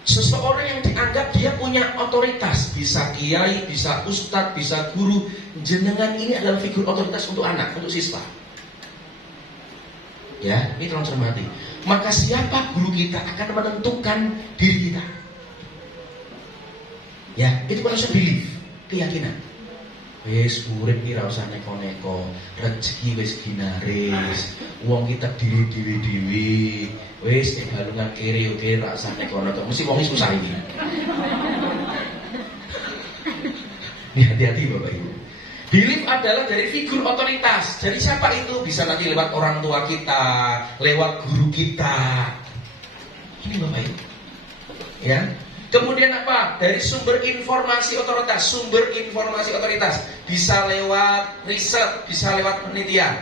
Seseorang yang dianggap dia punya otoritas, bisa kiai, bisa ustadz, bisa guru. Jenengan ini adalah figur otoritas untuk anak, untuk siswa. Ya, ini tolong cermati. Maka siapa guru kita akan menentukan diri kita. Ya, itu kalau belief, keyakinan. Wis urip iki ra usah neko-neko, rezeki wis ginaris, wong kita dhewe-dhewe. Wis nek balungan kiri oke ra usah neko-neko, mesti wong susah iki. Ini hati-hati Bapak Ibu. Belief adalah dari figur otoritas. Jadi siapa itu? Bisa nanti lewat orang tua kita, lewat guru kita. Ini Bapak Ibu. Ya. Kemudian apa? Dari sumber informasi otoritas. Sumber informasi otoritas bisa lewat riset, bisa lewat penelitian.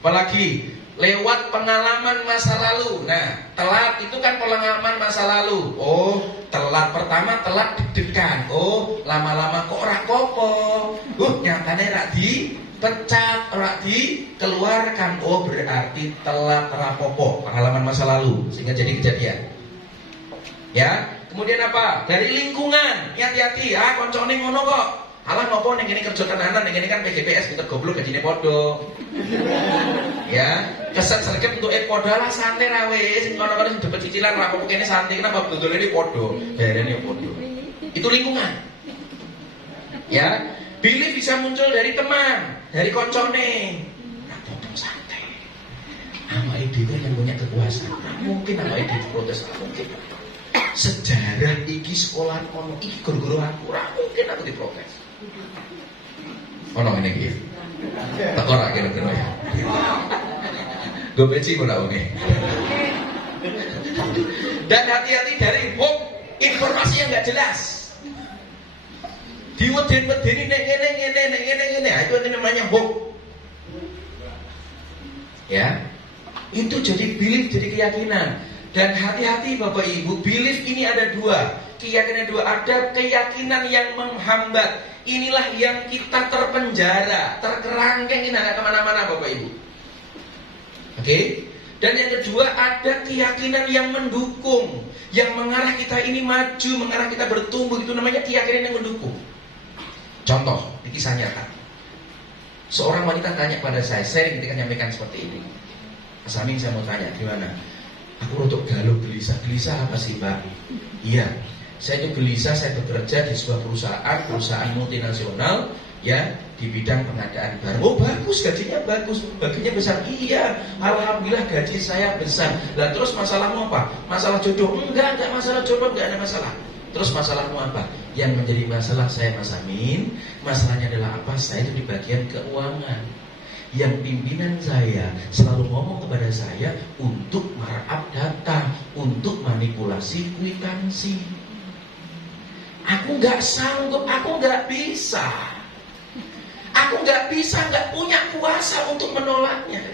Apalagi lewat pengalaman masa lalu. Nah, telat itu kan pengalaman masa lalu. Oh, telat pertama telat deg-degan. Oh, lama-lama kok ora popo. Nyatane rak dipecat, ora dikeluarkan. Oh, berarti telat rapopo. Pengalaman masa lalu sehingga jadi kejadian. Ya. Kemudian apa? Dari lingkungan. Hati-hati, koncone ngono kok. Alah ngopo ning kene kerja tenanan, ning kene kan PGPS pinter goblok gajine padha. Ya, keset sregep untuk padha lah santai ra wis. Ngono-ngono dapat cicilan ra apa kene santai kenapa bedolene padha. Bayarane padha. Itu lingkungan. Ya, belief bisa muncul dari teman, dari koncone. Ra potong santai. Awake dhewe yang punya kekuasaan. Mungkin awake dhewe protes, mungkin. Sejarah iki sekolah ono iki guru-guru aku ora mungkin aku diprotes. Ono ngene iki. Tak ora kira-kira ya. Gue benci ora oke. Dan hati-hati dari hoax, informasi yang enggak jelas. Diweden-wedeni nek ngene. Itu namanya hoax. Ya. Itu jadi belief, jadi keyakinan. Dan hati-hati Bapak Ibu, belief ini ada dua. Keyakinan dua, ada keyakinan yang menghambat. Inilah yang kita terpenjara, terkerangkeng, ini nggak kemana-mana Bapak Ibu. Oke? Dan yang kedua, ada keyakinan yang mendukung, yang mengarah kita ini maju, mengarah kita bertumbuh. Itu namanya keyakinan yang mendukung. Contoh, di kisah nyata. Seorang wanita tanya pada saya ketika menyampaikan seperti ini. Mas Amin, saya mau tanya, gimana? Aku untuk galuh gelisah apa sih Mbak? Iya, saya itu gelisah, saya bekerja di sebuah perusahaan multinasional, ya di bidang pengadaan barang. Oh bagus, gajinya bagus, baginya besar. Iya, alhamdulillah gaji saya besar. Lah terus masalahmu apa? Masalah jodoh? Enggak masalah jodoh, enggak ada masalah. Terus masalahmu apa? Yang menjadi masalah saya Mas Amin, masalahnya adalah apa? Saya itu di bagian keuangan. Yang pimpinan saya selalu ngomong kepada saya untuk markup data, untuk manipulasi kwitansi. Aku nggak sanggup, aku nggak bisa, nggak punya kuasa untuk menolaknya.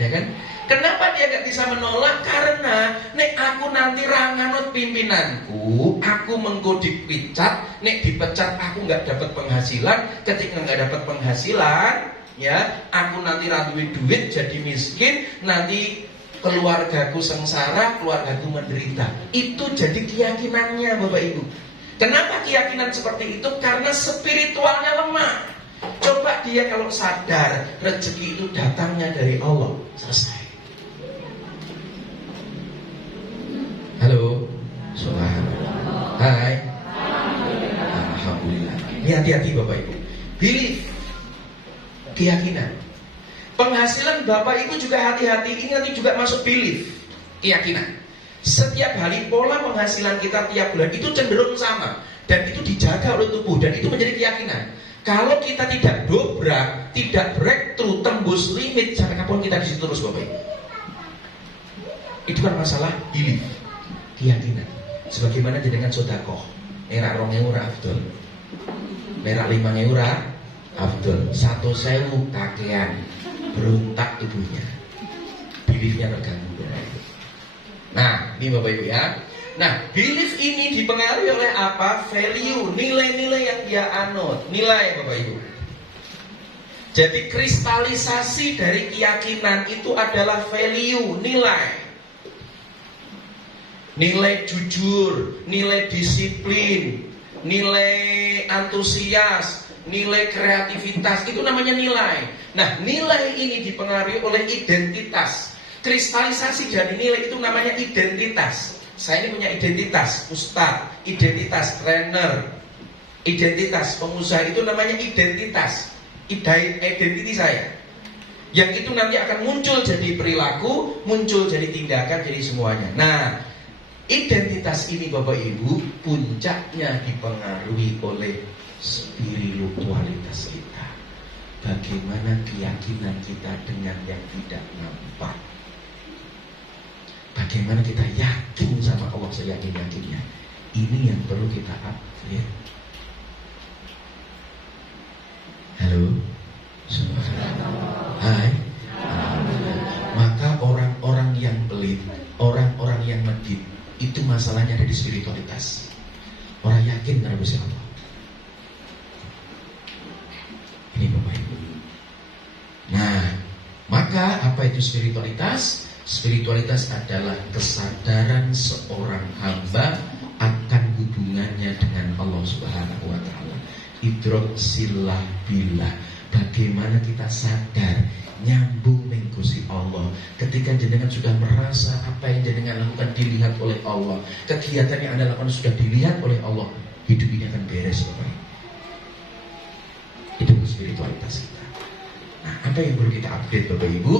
Ya kan? Kenapa dia nggak bisa menolak? Karena nek aku nanti ranganut pimpinanku, aku menggodik picat, nek dipecat aku nggak dapat penghasilan. Ketika nggak dapat penghasilan, ya aku nanti raduin duit, jadi miskin, nanti keluargaku sengsara, keluargaku menderita. Itu jadi keyakinannya Bapak Ibu. Kenapa keyakinan seperti itu? Karena spiritualnya lemah. Coba dia kalau sadar rezeki itu datangnya dari Allah, selesai. Halo, subhanallah. Hai. Alhamdulillah. Ini hati-hati Bapak Ibu. Belief, keyakinan. Penghasilan Bapak Ibu juga hati-hati. Ini nanti juga masuk belief, keyakinan. Setiap hari pola penghasilan kita tiap bulan itu cenderung sama, dan itu dijaga oleh tubuh, dan itu menjadi keyakinan. Kalau kita tidak dobrak, tidak breakthrough, tembus limit, sampai kapan kita di situ terus Bapak Ibu? Itu kan masalah belief, keyakinan. Sebagaimana dengan sodakoh, merah 2.000 afdol, merah 5.000 afdol, 1.000 kakean, beruntak tubuhnya, beliefnya terganggu. Nah, ini Bapak Ibu ya. Nah, belief ini dipengaruhi oleh apa? Value, nilai-nilai yang dia anut. Nilai Bapak Ibu. Jadi kristalisasi dari keyakinan itu adalah value, nilai. Nilai jujur, nilai disiplin, nilai antusias, nilai kreativitas, itu namanya nilai. Nah, nilai ini dipengaruhi oleh identitas. Kristalisasi dari nilai itu namanya identitas. Saya ini punya identitas ustadz, identitas trainer, identitas pengusaha. Itu namanya identitas, identity saya. Yang itu nanti akan muncul jadi perilaku, muncul jadi tindakan, jadi semuanya. Nah, identitas ini Bapak Ibu puncaknya dipengaruhi oleh spiritualitas kita. Bagaimana keyakinan kita dengan yang tidak nampak. Bagaimana kita yakin sama Allah seyakin-yakinnya. Ini yang perlu kita upgrade. Halo semua. Hai. Maka orang-orang yang pelit, orang-orang yang medit, itu masalahnya ada di spiritualitas. Orang yakin karena bisa Allah. Ini Bapak Ibu. Nah, maka apa itu spiritualitas? Spiritualitas adalah kesadaran seorang hamba akan hubungannya dengan Allah Subhanahu wa taala. Idrok silah billah. Bagaimana kita sadar nyambung dengan Gusti Allah. Ketika jenengan sudah merasa apa yang jenengan lakukan dilihat oleh Allah, kegiatan yang Anda lakukan sudah dilihat oleh Allah, hidup ini akan beres Bapak. Itu spiritualitas kita. Nah, apa yang perlu kita update Bapak Ibu?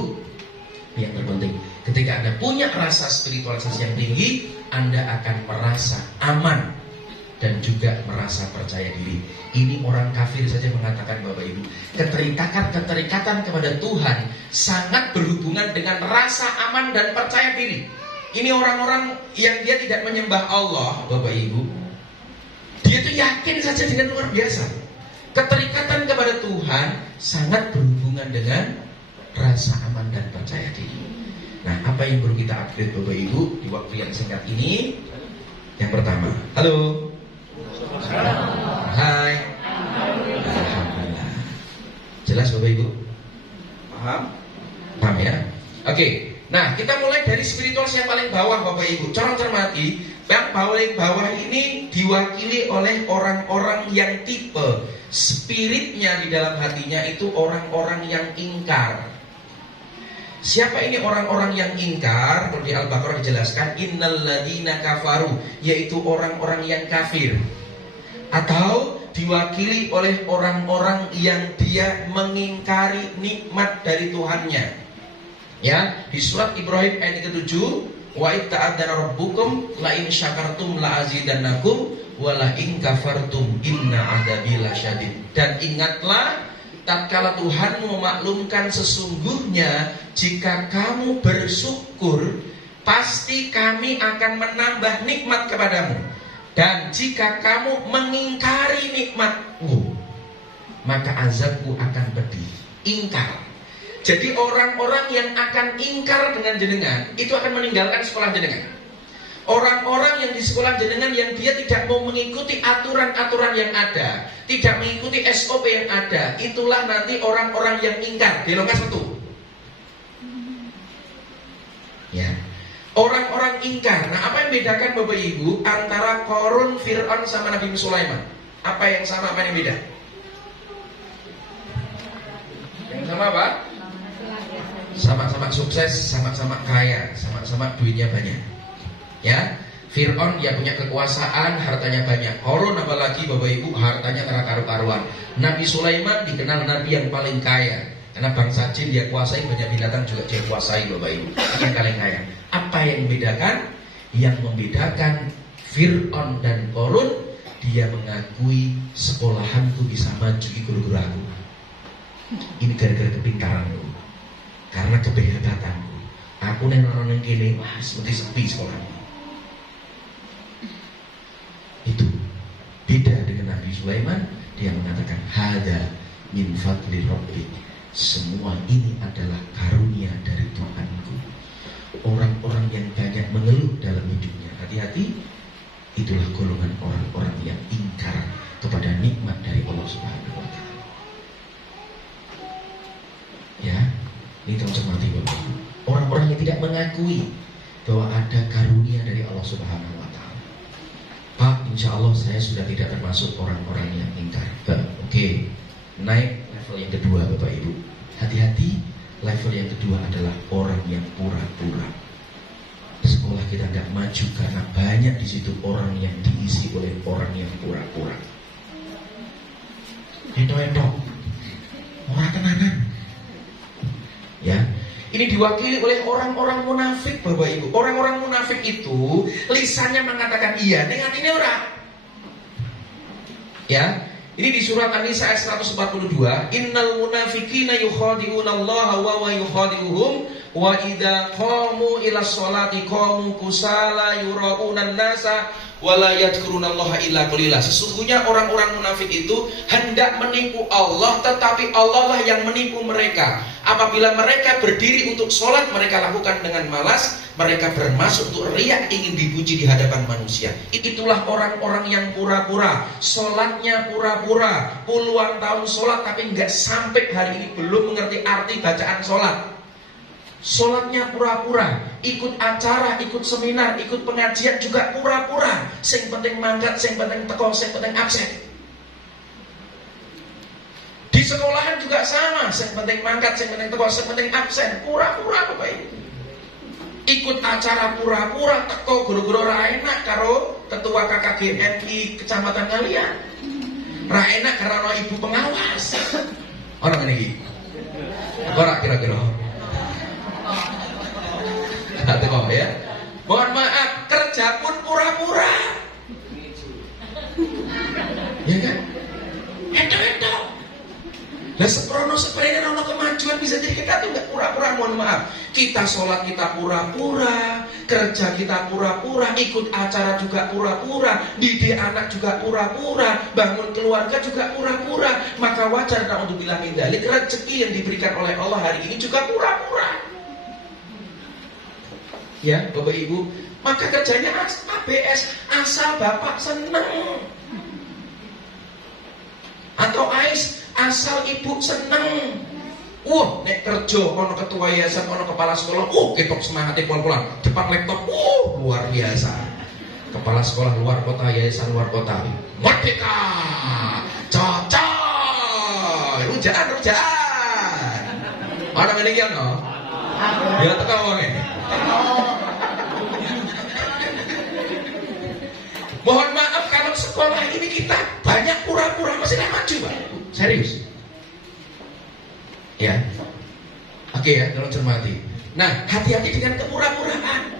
Yang terpenting, ketika Anda punya rasa spiritualitas yang tinggi, Anda akan merasa aman dan juga merasa percaya diri. Ini orang kafir saja mengatakan Bapak Ibu, keterikatan kepada Tuhan sangat berhubungan dengan rasa aman dan percaya diri. Ini orang-orang yang dia tidak menyembah Allah Bapak Ibu, dia itu yakin saja dengan luar biasa. Keterikatan kepada Tuhan sangat berhubungan dengan rasa aman dan percaya diri. Nah, apa yang perlu kita upgrade Bapak Ibu di waktu yang singkat ini? Yang pertama, halo. Hai. Alhamdulillah. Jelas Bapak Ibu? Paham? Paham ya? Oke. Nah, kita mulai dari spiritual yang paling bawah Bapak Ibu. Corong cermati, yang paling bawah ini diwakili oleh orang-orang yang tipe spiritnya di dalam hatinya itu orang-orang yang ingkar. Siapa ini orang-orang yang ingkar? Di Al-Baqarah dijelaskan innalladzina kafaru, yaitu orang-orang yang kafir. Atau diwakili oleh orang-orang yang dia mengingkari nikmat dari Tuhannya. Ya, di surat Ibrahim ayat ke-7, wa itta'adzana rabbukum la in syakartum la azidannakum wa la in kafartum inna adzabi lasyadid. Dan ingatlah tatkala Tuhan memaklumkan sesungguhnya jika kamu bersyukur pasti kami akan menambah nikmat kepadamu. Dan jika kamu mengingkari nikmatku, maka azabku akan pedih. Ingkar. Jadi orang-orang yang akan ingkar dengan jenengan itu akan meninggalkan sekolah jenengan. Orang-orang yang di sekolah jenengan yang dia tidak mau mengikuti aturan-aturan yang ada, tidak mengikuti SOP yang ada, itulah nanti orang-orang yang ingkar. Di lokasi satu. Ya. Orang-orang ingkar. Nah, apa yang bedakan Bapak Ibu antara Qarun, Fir'aun sama Nabi Sulaiman? Apa yang sama, apa yang beda? Yang sama apa? Sama-sama sukses, sama-sama kaya, sama-sama duitnya banyak. Ya, Fir'aun ya punya kekuasaan, hartanya banyak. Qarun apalagi Bapak Ibu hartanya karena karu-karuan. Nabi Sulaiman dikenal nabi yang paling kaya. Karena bangsa jin dia kuasai, banyak binatang juga dia kuasai Bapak Ibu. Yang paling kaya. Apa yang membedakan? Yang membedakan Fir'aun dan Qarun, dia mengakui sekolahanku bisa maju di guru-guru aku. Ini gara-gara kepintaranku, karena kehebatanku. Aku neng-neng gini, wah seperti sepi sekolahnya. Itu beda dengan Nabi Sulaiman. Dia mengatakan hada min fadli rabbi. Semua ini adalah karunia dari Tuhanku. Orang-orang yang banyak mengeluh dalam hidupnya, hati-hati. Itulah golongan orang-orang yang ingkar kepada nikmat dari Allah Subhanahu wa taala. Ya, ini tolong cermati Bapak Ibu. Orang-orang yang tidak mengakui bahwa ada karunia dari Allah Subhanahu wa taala. Pak, insya Allah saya sudah tidak termasuk orang-orang yang ingkar. Oke, naik level yang kedua Bapak Ibu. Hati-hati, level yang kedua adalah orang yang pura-pura. Sekolah kita nggak maju karena banyak di situ orang yang diisi oleh orang yang pura-pura. Ento-ento, orang tenanan. Ya, ini diwakili oleh orang-orang munafik, Bapak Ibu. Orang-orang munafik itu lisannya mengatakan iya, ning atine ora. Ya, ini di surat An-Nisa ayat 142, innal munafiqina yukhadi'una Allah wa yukhadi'uhum wa idza qamu ila sholati qamu kusala yura'una an-nasa wa la yadhkurunallaha illa qalila. Sesungguhnya orang-orang munafik itu hendak menipu Allah, tetapi Allah lah yang menipu mereka. Apabila mereka berdiri untuk sholat, mereka lakukan dengan malas. Mereka bermaksud untuk riak, ingin dipuji di hadapan manusia. Itulah orang-orang yang pura-pura. Sholatnya pura-pura, puluhan tahun sholat tapi nggak sampai hari ini belum mengerti arti bacaan sholat. Sholatnya pura-pura, ikut acara, ikut seminar, ikut pengajian juga pura-pura. Sing penting mangkat, sing penting teko, sing penting absen. Di sekolahan juga sama, sing penting mangkat, sing penting teko, sing penting absen. Pura-pura Bapak Ibu. Ikut acara pura-pura, teko guru-guru ra enak karo ketua KKGMI kecamatan kalian. Ra enak karena ibu pengawas. Orang ini. Ora kira-kira. Hati kok ya. Mohon maaf, kerja pun pura-pura. Ya kan? Ento-ento. Lah seprono seprene ono kemajuan bisa jadi kita tuh nggak pura-pura, mohon maaf. Kita sholat kita pura-pura, kerja kita pura-pura, ikut acara juga pura-pura, didik anak juga pura-pura, bangun keluarga juga pura-pura. Maka wajar untuk bilang indalik, rezeki yang diberikan oleh Allah hari ini juga pura-pura. Ya, Bapak Ibu, maka kerjanya ABS asal Bapak seneng, atau AIS asal Ibu seneng. Nek kerja ono ketua yayasan, ono kepala sekolah, ketok semangatnya pulang-pulang cepat laptop, luar biasa. Kepala sekolah luar kota, yayasan luar kota, merdeka, cocok, rujaan. Orang ini kan, no? Ya teka wongnya. Mohon maaf kalau sekolah ini kita banyak pura-pura, masih maju Pak. Serius. Ya. Oke ya, tolong cermati. Nah, hati-hati dengan kepura-puraan.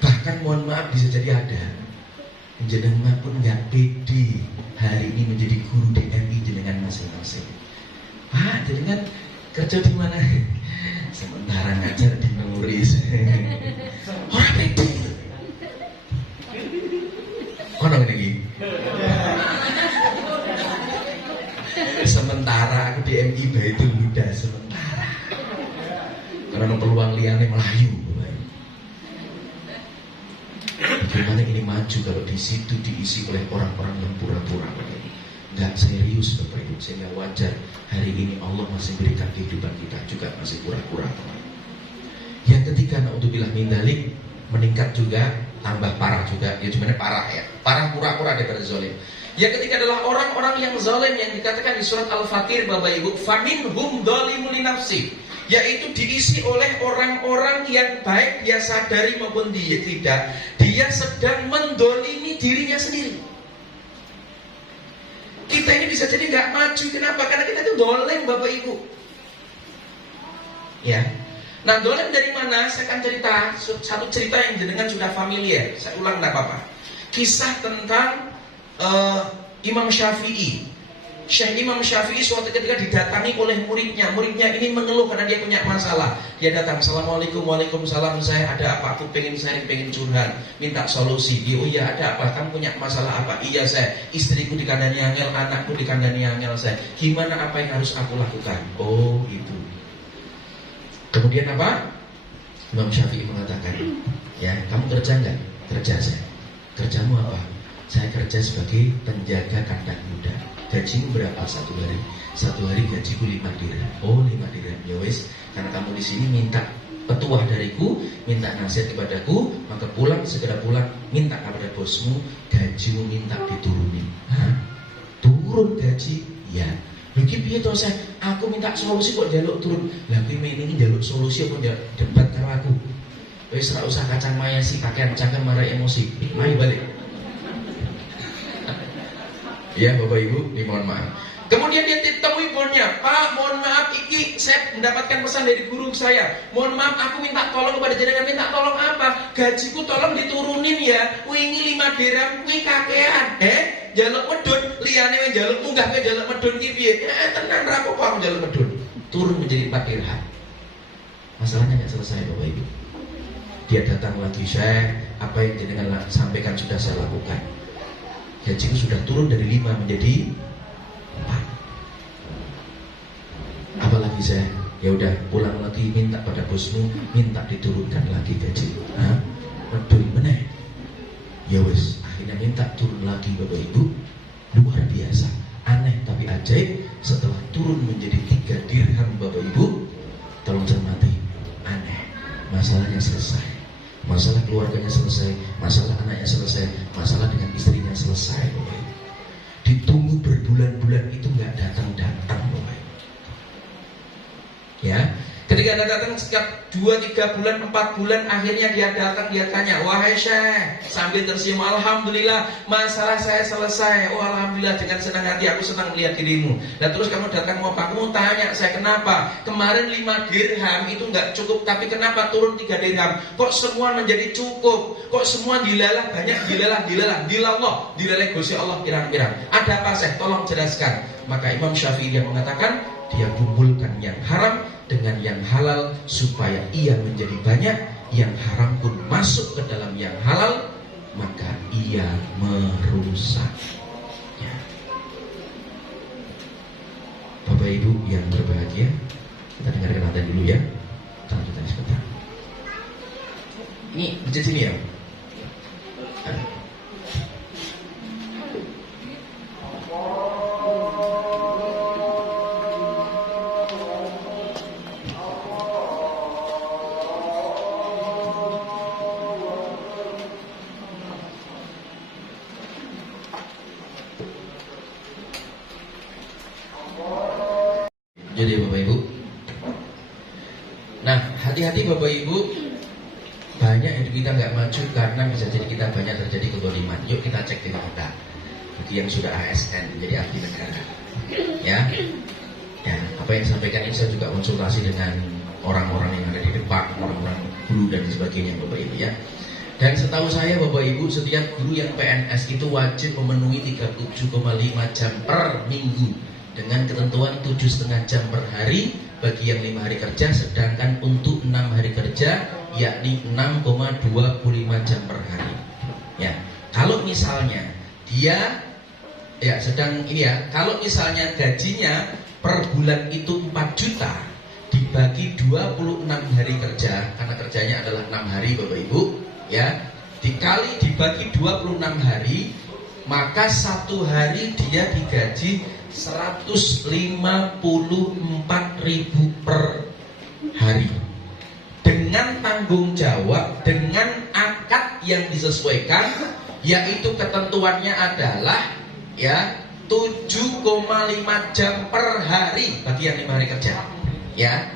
Bahkan mohon maaf bisa jadi ada jenengan pun nggak pede hari ini menjadi guru DMI jenengan masing-masing. Pak, jenengan kerja di mana? Sementara ngajar di Nuris. Orang pede. Orang ini. Sementara aku di MI Baitul Huda sementara. Karena peluang liane melayu. Bagaimana ini maju kalau di situ diisi oleh orang-orang yang pura-pura, nggak serius Bapak Ibu, sehingga wajar hari ini Allah masih berikan kehidupan kita juga masih pura-pura. Yang ketiga, naudzubillah min dzalik, meningkat juga, tambah parah juga. Ya sebenarnya parah ya, parah pura-pura daripada zalim. Yang ketiga adalah orang-orang yang zalim yang dikatakan di surat Al-Fatir Bapak Ibu, faminhum dzalimun li nafsi, yaitu diisi oleh orang-orang yang baik dia sadari maupun dia tidak, dia sedang mendolimi dirinya sendiri. Kita ini bisa jadi nggak maju, kenapa? Karena kita itu dolim Bapak Ibu. Ya. Nah, dolim dari mana? Saya akan cerita satu cerita yang jenengan sudah familiar. Saya ulang nggak apa-apa. Kisah tentang Imam Syafi'i. Syekh Imam Syafi'i suatu ketika didatangi oleh muridnya. Muridnya ini mengeluh karena dia punya masalah. Dia datang, assalamualaikum, waalaikumsalam. Saya ada apa? Aku pengen curhat, minta solusi. Oh iya, ada apa? Kamu punya masalah apa? Iya saya, istriku dikandani angel, anakku dikandani angel saya. Gimana, apa yang harus aku lakukan? Oh itu. Kemudian apa? Imam Syafi'i mengatakan, ya kamu kerja nggak? Kerja saya. Kerjamu apa? Saya kerja sebagai penjaga kandang kuda. Gajimu berapa satu hari? Satu hari gajiku 5 dirham. Oh 5 dirham. Ya wes, karena kamu di sini minta petuah dariku, minta nasihat kepadaku, maka segera pulang, minta kepada bosmu, gajimu minta diturunin. Hah? Turun gaji? Ya. Lagi piye to saya? Aku minta solusi kok njaluk turun. Lah kuwi ini njaluk solusi apa njaluk debat karo aku? Wis ora usah kacang maya sih kakean cangkem marai emosi. Mari balik. Ya Bapak Ibu, dimohon maaf. Kemudian dia ditemui gurunya, Pak, mohon maaf, iki saya mendapatkan pesan dari guru saya. Mohon maaf, aku minta tolong kepada jenengan. Minta tolong apa? Gajiku tolong diturunin ya. Wingi 5 dirham, kuwi kakean. Jaluk medun, liyane wae jaluk munggah, kowe jaluk medun ki piye? Tenan ra apa aku jaluk medun. Turun menjadi 4 dirham. Masalahnya enggak selesai Bapak Ibu. Dia datang lagi, Syekh, apa yang jenengan sampaikan sudah saya lakukan. Gajiku sudah turun dari 5 menjadi 4. Apalagi saya, ya udah pulang lagi minta pada bosmu, minta diturunkan lagi gaji. Medun meneh. Ya wes, akhirnya minta turun lagi Bapak Ibu. Luar biasa, aneh tapi ajaib. Setelah turun menjadi 3 dirham Bapak Ibu, tolong cermati, aneh. Masalahnya selesai, masalah keluarganya selesai, masalah anaknya selesai, masalah dengan istrinya selesai Bapak Ibu. Ditunggu berbulan-bulan itu nggak datang-datang Bapak Ibu. Ya, ketika dia datang sekitar 2-3 bulan, 4 bulan, akhirnya dia datang, dia tanya, wahai Syekh, sambil tersenyum, alhamdulillah, masalah saya selesai. Oh alhamdulillah, dengan senang hati aku senang melihat dirimu. Dan terus kamu datang mau apa? Kamu tanya saya kenapa? Kemarin 5 dirham itu nggak cukup, tapi kenapa turun 3 dirham? Kok semua menjadi cukup? Kok semua dilalah banyak, dilalah, dilalah Gusti Allah pirang-pirang. Ada apa Syekh? Tolong jelaskan. Maka Imam Syafi'i yang mengatakan, dia kumpulkan yang haram dengan yang halal supaya ia menjadi banyak, yang haram pun masuk ke dalam yang halal, maka ia merusak. Ya. Bapak Ibu yang berbahagia, kita dengarkan adzan dulu ya. Kita lanjutkan sebentar. Ini di sini ya. Jadi Bapak Ibu, nah hati-hati Bapak Ibu, banyak hidup kita nggak maju karena bisa jadi kita banyak terjadi kezaliman. Yuk kita cek diri kita. Bagi yang sudah ASN menjadi abdi negara, ya, apa yang disampaikan ini saya juga konsultasi dengan orang-orang yang ada di depan, orang-orang guru dan sebagainya Bapak Ibu ya. Dan setahu saya Bapak Ibu, setiap guru yang PNS itu wajib memenuhi 37,5 jam per minggu. Dengan ketentuan 7,5 jam per hari bagi yang 5 hari kerja, sedangkan untuk 6 hari kerja yakni 6,25 jam per hari. Ya, kalau misalnya dia sedang ini ya, kalau misalnya gajinya per bulan itu 4 juta dibagi 26 hari kerja, karena kerjanya adalah 6 hari Bapak Ibu, ya, dibagi 26 hari, maka 1 hari dia digaji 154.000 per hari. Dengan tanggung jawab, dengan akad yang disesuaikan, yaitu ketentuannya adalah ya 7,5 jam per hari bagi yang 5 hari kerja. Ya.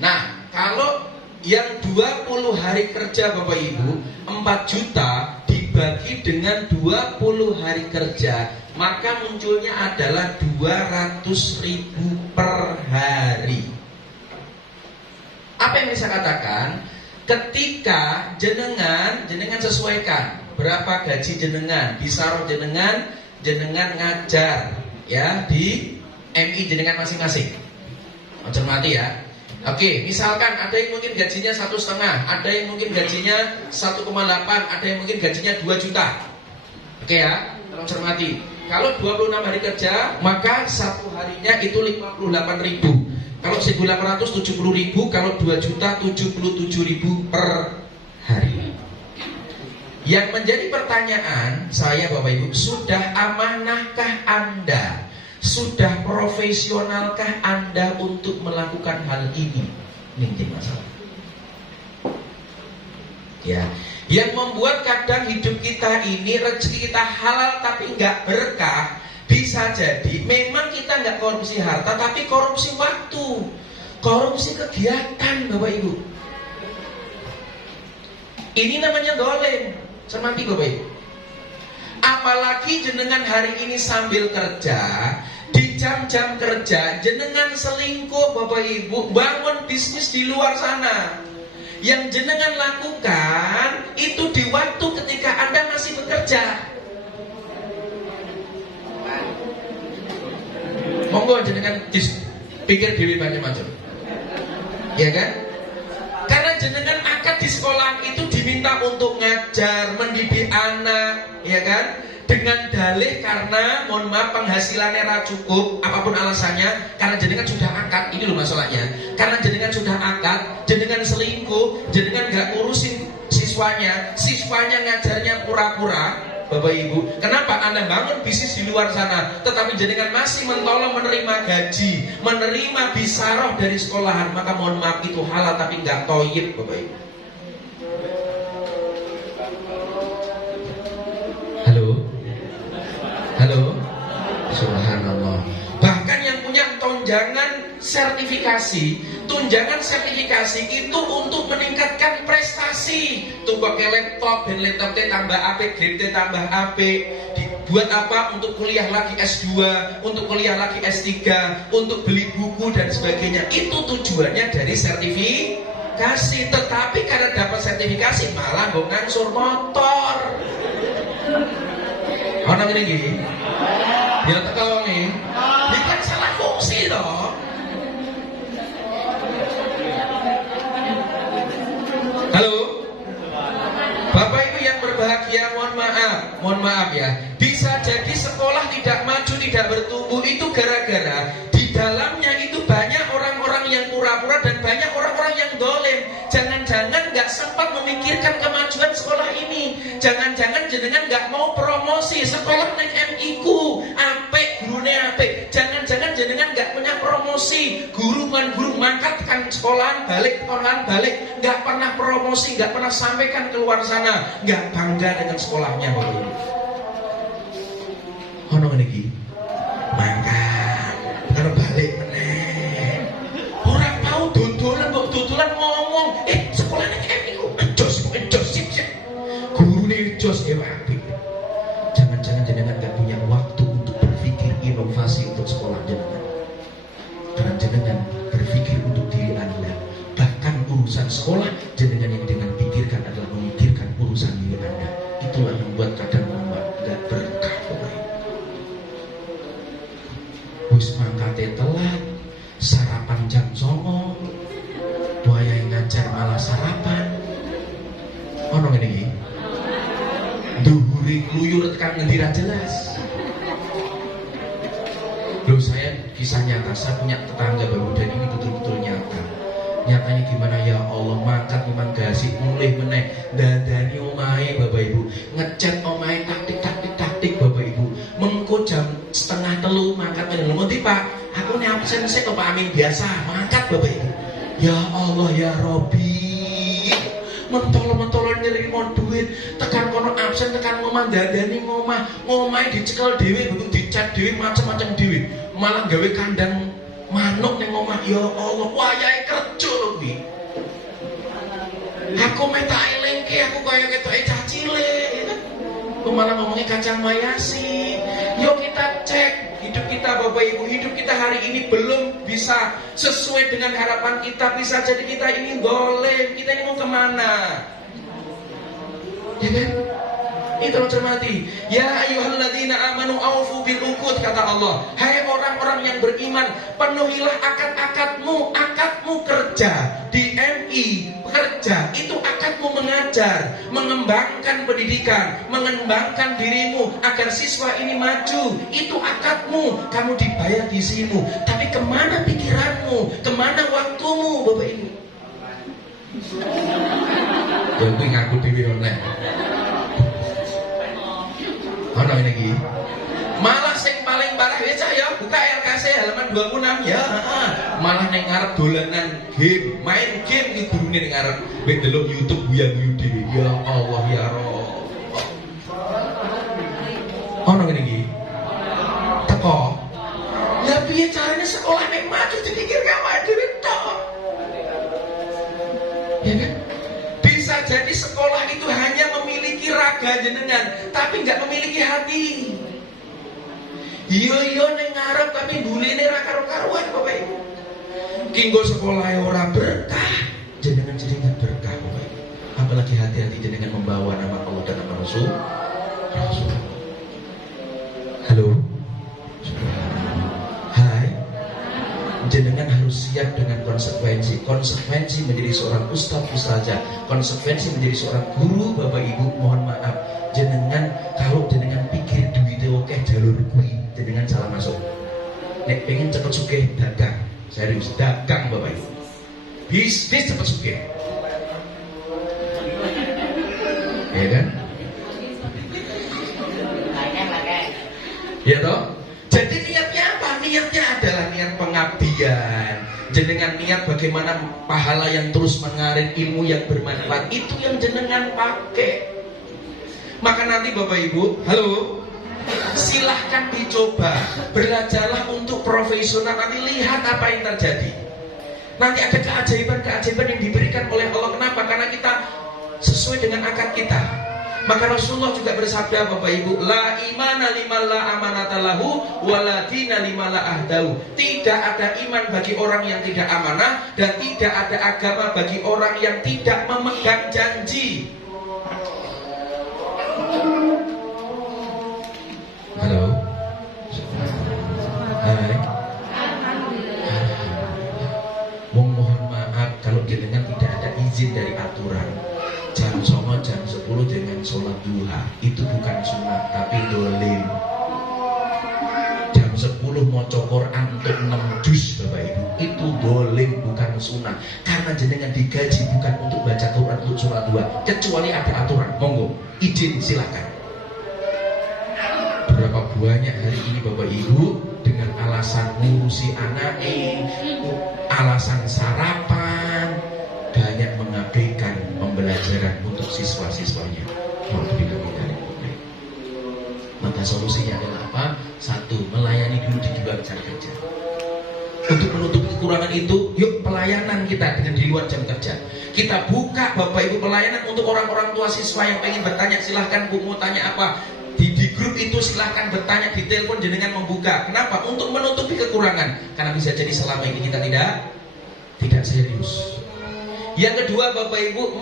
Nah, kalau yang 20 hari kerja Bapak Ibu 4 juta dibagi dengan 20 hari kerja, maka munculnya adalah 200.000 per hari. Apa yang bisa katakan? Ketika jenengan sesuaikan berapa gaji jenengan, disaruh jenengan ngajar ya di MI jenengan masing-masing. Cermati ya. Oke, misalkan ada yang mungkin gajinya 1,5, ada yang mungkin gajinya 1,8, ada yang mungkin gajinya 2 juta. Oke ya, tolong cermati. Kalau 26 hari kerja, maka 1 harinya itu 58.000. Kalau 1.800 70.000, kalau 2 juta 77.000 per hari. Yang menjadi pertanyaan saya Bapak Ibu, sudah amanahkah Anda? Sudah profesionalkah Anda untuk melakukan hal ini? Ini menjadi masalah. Ya, yang membuat kadang hidup kita ini rezeki kita halal tapi nggak berkah, Bisa jadi memang kita nggak korupsi harta, tapi korupsi waktu, korupsi kegiatan, Bapak Ibu. Ini namanya dolen. Cermati Bapak Ibu. Apalagi jenengan hari ini sambil kerja, di jam-jam kerja jenengan selingkuh Bapak Ibu, bangun bisnis di luar sana. Yang jenengan lakukan itu di waktu ketika Anda masih bekerja. Monggo jenengan pikir dewi macam-macam. Ya kan? Karena jenengan akad di sekolah itu diminta untuk ngajar, mendidik anak, ya kan? Dengan dalih karena mohon maaf penghasilannya ra cukup, apapun alasannya, karena jenengan sudah akad, ini loh masalahnya. Karena jenengan sudah akad, jenengan selingkuh, jenengan gak urusin siswanya ngajarnya pura-pura. Bapak Ibu, kenapa Anda bangun bisnis di luar sana, tetapi jenengan masih mentolong menerima gaji, menerima bisaroh dari sekolahan? Maka mohon maaf, itu halal tapi nggak toyib, Bapak Ibu. Halo, halo, subhanallah. Bahkan yang punya tunjangan sertifikasi itu untuk meningkatkan prestasi. Tuh pakai laptop, dan laptopnya tambah AP, grade tambah AP. Dibuat apa? Untuk kuliah lagi S2, untuk kuliah lagi S3, untuk beli buku dan sebagainya. Itu tujuannya dari sertifikasi. Tetapi karena dapat sertifikasi malah gue ngangsur motor. Orang ini gini, dia kalau nih, dia kan salah fungsi dong. Halo, Bapak Ibu yang berbahagia, mohon maaf ya. Bisa jadi sekolah tidak maju, tidak bertumbuh itu gara-gara di dalamnya itu banyak orang-orang yang pura-pura dan banyak orang-orang yang dolen. Jangan-jangan nggak sempat memikirkan kemajuan sekolah ini. Jangan-jangan jenengan nggak mau promosi sekolah neng MI ku, apik gurune apik. Jangan-jangan jenengan nggak punya promosi guru mangkat kan sekolahan balik, nggak pernah promosi, nggak pernah sampaikan keluar sana, nggak bangga dengan sekolahnya, Bapak Ibu. Ono niki mangkat, kalau balik meneh. Orang tahu dodolan ngomong, sekolah neng MI ku enjos sip. Gurune enjos ya apik. Jangan-jangan jenengan nggak punya waktu untuk berpikir inovasi untuk sekolah jenengan. Karena jenengan berpikir untuk diri Anda. Bahkan urusan sekolah jenengan yang dengan pikirkan adalah memikirkan urusan diri Anda. Itulah yang membuat kadang gak berkah. Wis mangkate telat, sarapan jam 09.00, wayah ngajar malah sarapan. Ono ngene iki. Dhuwure kluyur tekan ngendi ra jelas. Loh, saya kisah nyata, saya punya tetangga baru dan ini betul-betul nyata. Nyatanya gimana ya Allah, mangkat iman gasik mulih meneh dandani omahe Bapak Ibu, ngecat omahe taktik Bapak Ibu. Mengko jam 2:30 mangkat meneh. Lho Pak, aku nek absen sik kok Pak Amin biasa mangkat Bapak Ibu. Ya Allah ya Robbi. Mentol-mentol nyerimo duit, tekan kono absen, tekan ngomah dandani ngomah dicekel dhewe, dicat dhewe macam-macam dhewe. Malah gawe kandang manuk ning omah. Ya Allah, wayahe kerja lho kuwi. Aku minta elengke, aku kaya ketoke cah cilik. Kok malah ngomongin kacang mayasi. Yuk kita cek hidup kita Bapak Ibu, hidup kita hari ini belum bisa sesuai dengan harapan kita. Bisa jadi kita ini golem, kita ini mau kemana? Ya kan? Itu cermati. Ya ayyuhalladzina amanu aufu bil uqud, kata Allah. Hai orang-orang yang beriman, penuhilah akad-akadmu. Akadmu kerja di MI, kerja itu akadmu mengajar, mengembangkan pendidikan, mengembangkan dirimu agar siswa ini maju. Itu akadmu, kamu dibayar di sini. Tapi kemana pikiranmu, kemana waktumu, Bapak Ibu? Ya kuwi ngaku dhewe oleh. Ono ini. Malah sing paling parah ya cah ya, buka LKS halaman 26 ya. Malah ning ngarep dolanan game, main game iki gurune ning ngarep. Wis delok YouTube guyu-guyu dhewe. Ya Allah ya Rabb. Ono ngene iki. piye caranya sekolah nek maju dipikir awake dhewe tok. Ya kan? Bisa jadi sekolah itu hanya memiliki raga jenengan, tapi nggak memiliki hati. Iya ning ngarep tapi buline ra karo-karuan Bapak Ibu. Kinggo sekolah ora berkah, jenengan jadi nggak berkah Bapak Ibu. Apalagi hati-hati jenengan membawa nama Allah dan nama Rasul. Halo. Hai. Jenengan harus siap dengan konsekuensi. Konsekuensi menjadi seorang ustazah, konsekuensi menjadi seorang guru Bapak Ibu. Mohon maaf, jenengan kalau jenengan pikir duitnya oke jalur kuwi, jenengan salah masuk. Nek pengen cepet sugih dagang, serius dagang Bapak Ibu. Bisnis cepet sugih. Ya kan? Ya toh? Jadi niatnya apa? Niatnya adalah niat pengabdian. Jenengan niat bagaimana pahala yang terus mengalir, ilmu yang bermanfaat, itu yang jenengan pakai. Maka nanti Bapak Ibu, halo, silahkan dicoba, belajarlah untuk profesional. Nanti lihat apa yang terjadi. Nanti ada keajaiban-keajaiban yang diberikan oleh Allah. Kenapa? Karena kita sesuai dengan akad kita. Maka Rasulullah juga bersabda Bapak Ibu, la imana liman la amanata lahu wala dina liman la ahdahu. Tidak ada iman bagi orang yang tidak amanah, dan tidak ada agama bagi orang yang tidak memegang janji. Halo. Hai. Mohon maaf kalau jenengan tidak ada izin dari aturan. Jam 9, jam 10 dengan sholat duha itu bukan sunat tapi dolim. Jam 10 mau Quran untuk 6 juz Bapak Ibu, itu dolim bukan sunat. Karena jenengan digaji bukan untuk baca Quran, untuk sholat duha, kecuali ada aturan. Monggo izin silakan. Berapa banyak hari ini Bapak Ibu dengan alasan ngurusi anaknya, alasan sarapan, banyak mengabaikan pembelajaran untuk siswa-siswanya. Maka solusinya adalah apa? Satu, melayani dulu di luar jam kerja. Untuk menutupi kekurangan itu, yuk pelayanan kita dengan di luar jam kerja. Kita buka Bapak Ibu pelayanan untuk orang-orang tua siswa yang pengen bertanya, silahkan Bu mau tanya apa. Di grup itu silahkan bertanya, di telepon jenengan membuka. Kenapa? Untuk menutupi kekurangan. Karena bisa jadi selama ini kita tidak serius. Yang kedua Bapak Ibu,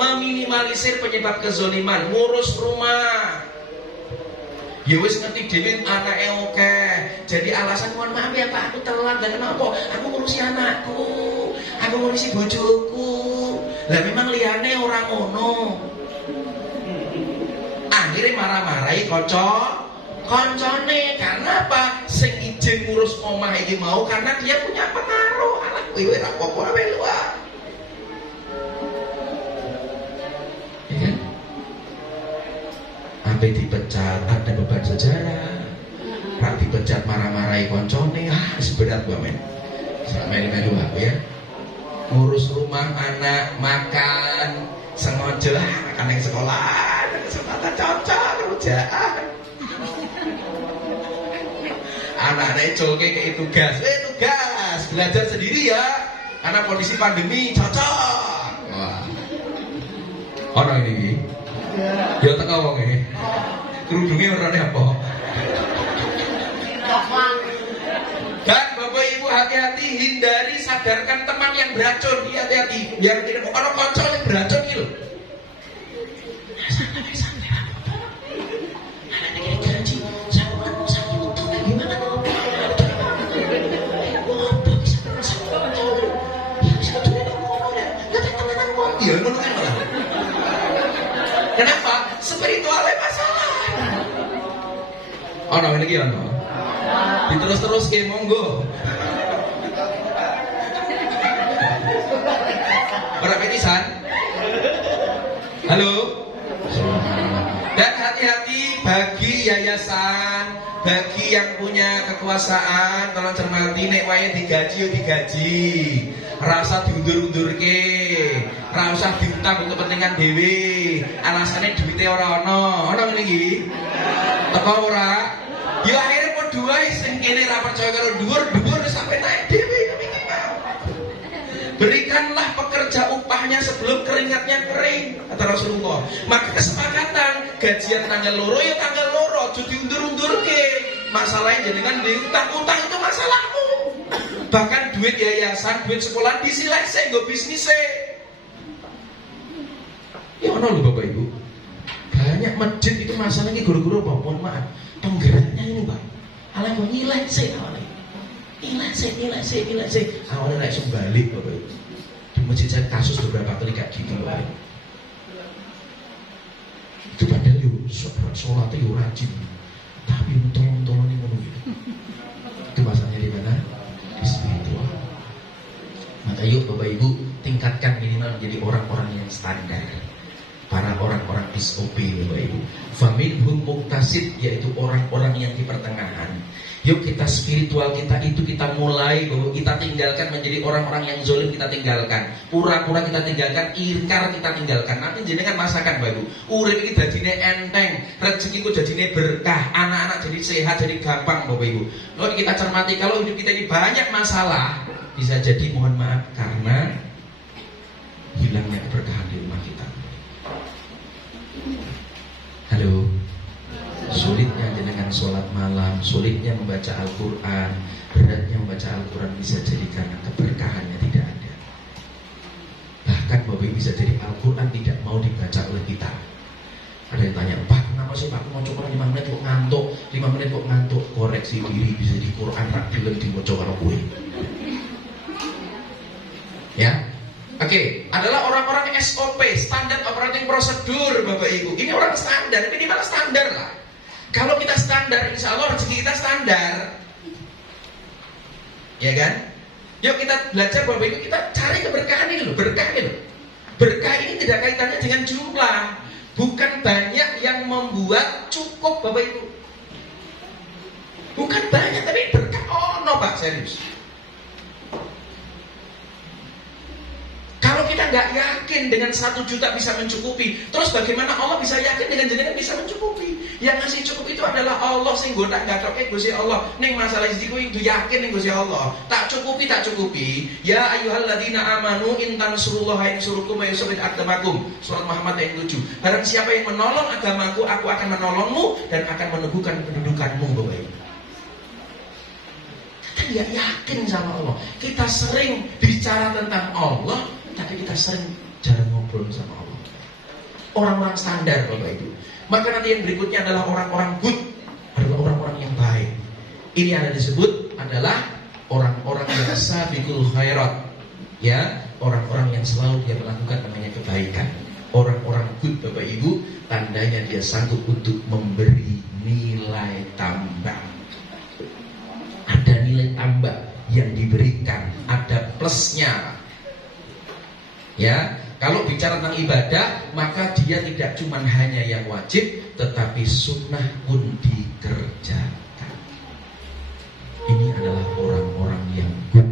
meminimalisir penyebab kezoliman, ngurus rumah. Ya wis ngerti dhewe anake oke. Jadi alasan mohon maaf ya Pak, aku telat. Lah kenapa? Aku ngurusi anakku, aku ngurusi bojoku. Lah memang liyane ora ngono. Akhirnya marah-marahi koncone. Karena apa? Sing izin ngurus omah iki mau karena dia punya pengaruh. Anak kowe ora apa-apa wae luar. Sampai dipecat, ada beban sejarah. Pak dipecat marah-marahi koncone, seberat gua men. Melu-melu aku ya. Ngurus rumah anak, makan, sengaja makan yang sekolah, kesempatan cocok kerjaan. Anak-anak colke kayak tugas, tugas belajar sendiri ya, karena kondisi pandemi cocok. Wah, orang ini. Ya tak kau wonge. Kerudungnya warnanya apa? Dan Bapak Ibu hati-hati, hindari sadarkan teman yang beracun. Hati-hati. Yang tidak orang konco yang beracun gitu. Kenapa? Spiritualnya masalah. Oh, ini lagi ono. Diterus-terus ke monggo. Berapa petisan? Halo. Dan hati-hati bagi yayasan, bagi yang punya kekuasaan, tolong cermati nek wae digaji yo digaji. Rasa diundur-undurke, ra usah diutang untuk kepentingan dhewe. Alasane duwite ora ono. Ono ngene iki. Teko ora? Ya akhirnya padha wae sing kene ra percaya karo dhuwur sampai naik dhewe iki mau. Berikanlah pekerja upahnya sebelum keringatnya kering, kata Rasulullah. Maka kesepakatan gajian tanggal loro ya tanggal loro, aja diundur-undurke. Masalahnya jenengan diutang-utang itu masalahmu. Bahkan duit yayasan, duit sekolah disilese nggo bisnise. Ya ono lho Bapak Ibu. Banyak masjid itu masalahnya guru-guru apa? Mohon maaf, penggeraknya ini Pak. Ala kok nilai sih awalnya. Nilai sih. Awalnya naik balik Bapak Ibu. Di masjid saya kasus beberapa kali kayak gitu Bapak Ibu. Itu padahal yuk sholatnya yuk rajin. Tapi untung-untung ini menunggu. Itu masalahnya di mana? Di spiritual. Maka yuk Bapak Ibu tingkatkan minimal menjadi orang-orang yang standar. Para orang-orang SOP Bapak Ibu. Faminhum muqtasid, yaitu orang-orang yang di pertengahan. Yuk kita spiritual kita itu kita mulai bahwa kita tinggalkan menjadi orang-orang yang zalim, kita tinggalkan. Pura-pura kita tinggalkan, ingkar kita tinggalkan. Nanti jenengan masakan Bapak Ibu. Urip iki dadine enteng, rezekiku dadine berkah, anak-anak jadi sehat, jadi gampang Bapak Ibu. Lalu kita cermati kalau hidup kita ini banyak masalah, bisa jadi mohon maaf karena hilangnya keberkahan di rumah kita. Halo, sulitnya jenengan sholat malam, sulitnya membaca Al-Quran, beratnya membaca Al-Quran bisa jadi karena keberkahannya tidak ada. Bahkan Bapak Ibu bisa jadi Al-Quran tidak mau dibaca oleh kita. Ada yang tanya, Pak kenapa sih Pak mau coba 5 menit kok ngantuk, 5 menit kok ngantuk. Koreksi diri, bisa di Quran rak film di mau coba gue. Ya. Oke, adalah orang-orang SOP, standar operating prosedur Bapak Ibu. Ini orang standar, minimal standar lah. Kalau kita standar, insya Allah rezeki kita standar. Ya kan? Yuk kita belajar Bapak Ibu, kita cari keberkahan ini loh, berkah ini loh. Berkah ini tidak kaitannya dengan jumlah. Bukan banyak yang membuat cukup Bapak Ibu. Bukan banyak, tapi berkah. Oh no Pak, serius. Kalau kita nggak yakin dengan 1 juta bisa mencukupi, terus bagaimana Allah bisa yakin dengan jenengan bisa mencukupi? Yang ngasih cukup itu adalah Allah. Sing gontak nggak cocok Gusti Allah. Neng masalah istiku itu yakin ning Gusti Allah. Tak cukupi. Ya ayyuhalladzina amanu in tansurullaha yansurkum wa yusabbit aqdamakum. Surat Muhammad ayat 7. Barang siapa yang menolong agamaku, aku akan menolongmu dan akan meneguhkan kedudukanmu, Bapak Ibu. Kita nggak yakin sama Allah. Kita sering bicara tentang Allah, tapi kita sering jarang ngobrol sama Allah. Orang-orang standar Bapak Ibu. Maka nanti yang berikutnya adalah orang-orang good, adalah orang-orang yang baik. Ini ada disebut adalah orang-orang yang sabiqul khairat. Ya, orang-orang yang selalu dia melakukan namanya kebaikan. Orang-orang good Bapak Ibu, tandanya dia sanggup untuk memberi nilai tambah. Ada nilai tambah yang diberikan, ada plusnya. Ya, kalau bicara tentang ibadah, maka dia tidak cuma hanya yang wajib, tetapi sunnah pun dikerjakan. Ini adalah orang-orang yang good,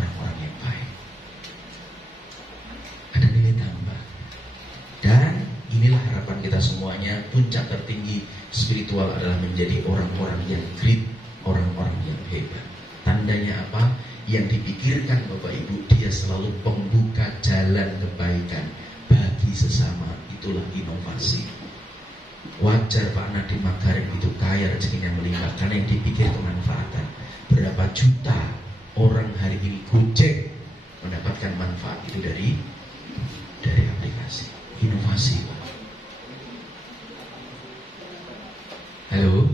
orang-orang yang baik. Ada nilai tambah. Dan inilah harapan kita semuanya. Puncak tertinggi spiritual adalah menjadi orang-orang yang great, orang-orang yang hebat. Tandanya apa? Yang dipikirkan Bapak Ibu, dia selalu pembuka jalan kebaikan bagi sesama. Itulah inovasi. Wajar Pak Nadiem Makarim itu kaya rezekinya melimpah, karena yang dipikir kemanfaatan. Berapa juta orang hari ini Gojek mendapatkan manfaat itu dari aplikasi. Inovasi Pak. Halo,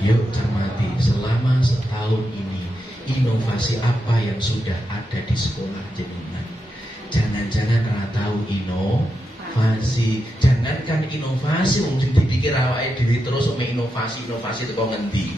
yuk cermati, selama setahun ini inovasi apa yang sudah ada di sekolah jenengan? Jangan-jangan ora tahu inovasi. Jangankan inovasi, wong dipikir awake dhewe terus mek inovasi itu kok ngendi?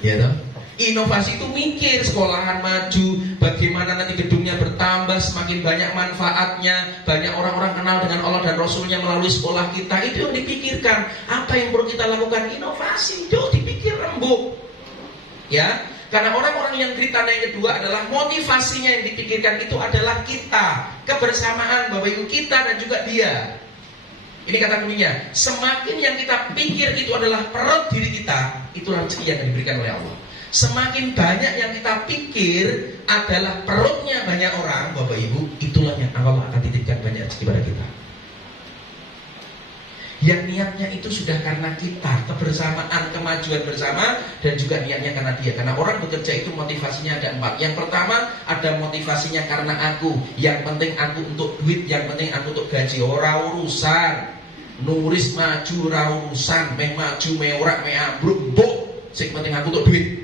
Ya toh? Inovasi itu mikir sekolahan maju, bagaimana nanti gedungnya bertambah, semakin banyak manfaatnya, banyak orang-orang kenal dengan Allah dan Rasulnya melalui sekolah kita. Itu yang dipikirkan. Apa yang perlu kita lakukan? Inovasi. Itu dipikir rembuk. Ya, karena orang-orang yang cerita yang kedua adalah motivasinya yang dipikirkan itu adalah kita, kebersamaan Bapak Ibu kita dan juga dia. Ini kata kuncinya. Semakin yang kita pikir itu adalah perut diri kita, itulah rezeki yang diberikan oleh Allah. Semakin banyak yang kita pikir adalah perutnya banyak orang, Bapak Ibu, itulah yang Allah akan titipkan banyak rezeki pada kita. Yang niatnya itu sudah karena kita, kebersamaan, kemajuan bersama, dan juga niatnya karena dia. Karena orang bekerja itu motivasinya ada 4. Yang pertama, ada motivasinya karena aku. Yang penting aku untuk duit, yang penting aku untuk gaji. Ora urusan nuris maju, ora urusan meh maju, meh ora, meh ambruk, mbok. Sing penting aku untuk duit.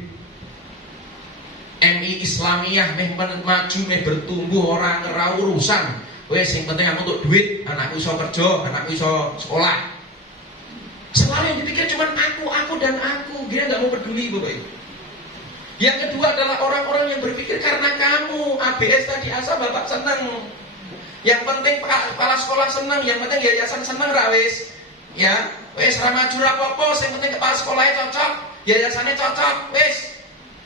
MI Islamiyah meh maju, meh bertumbuh, ora urusan. Wes, yang penting aku untuk duit, anakku iso kerja, anakku iso sekolah. Selalu yang dipikir cuma aku dan aku. Dia nggak mau peduli, Bapak Ibu. Yang kedua adalah orang-orang yang berpikir karena kamu. ABS tadi asal Bapak senang. Yang penting kepala sekolah senang, yang penting yayasan senang ra wis. Ya, wis ra maju ra apa-apa, sing penting kepala sekolahnya cocok, yayasannya cocok, wis.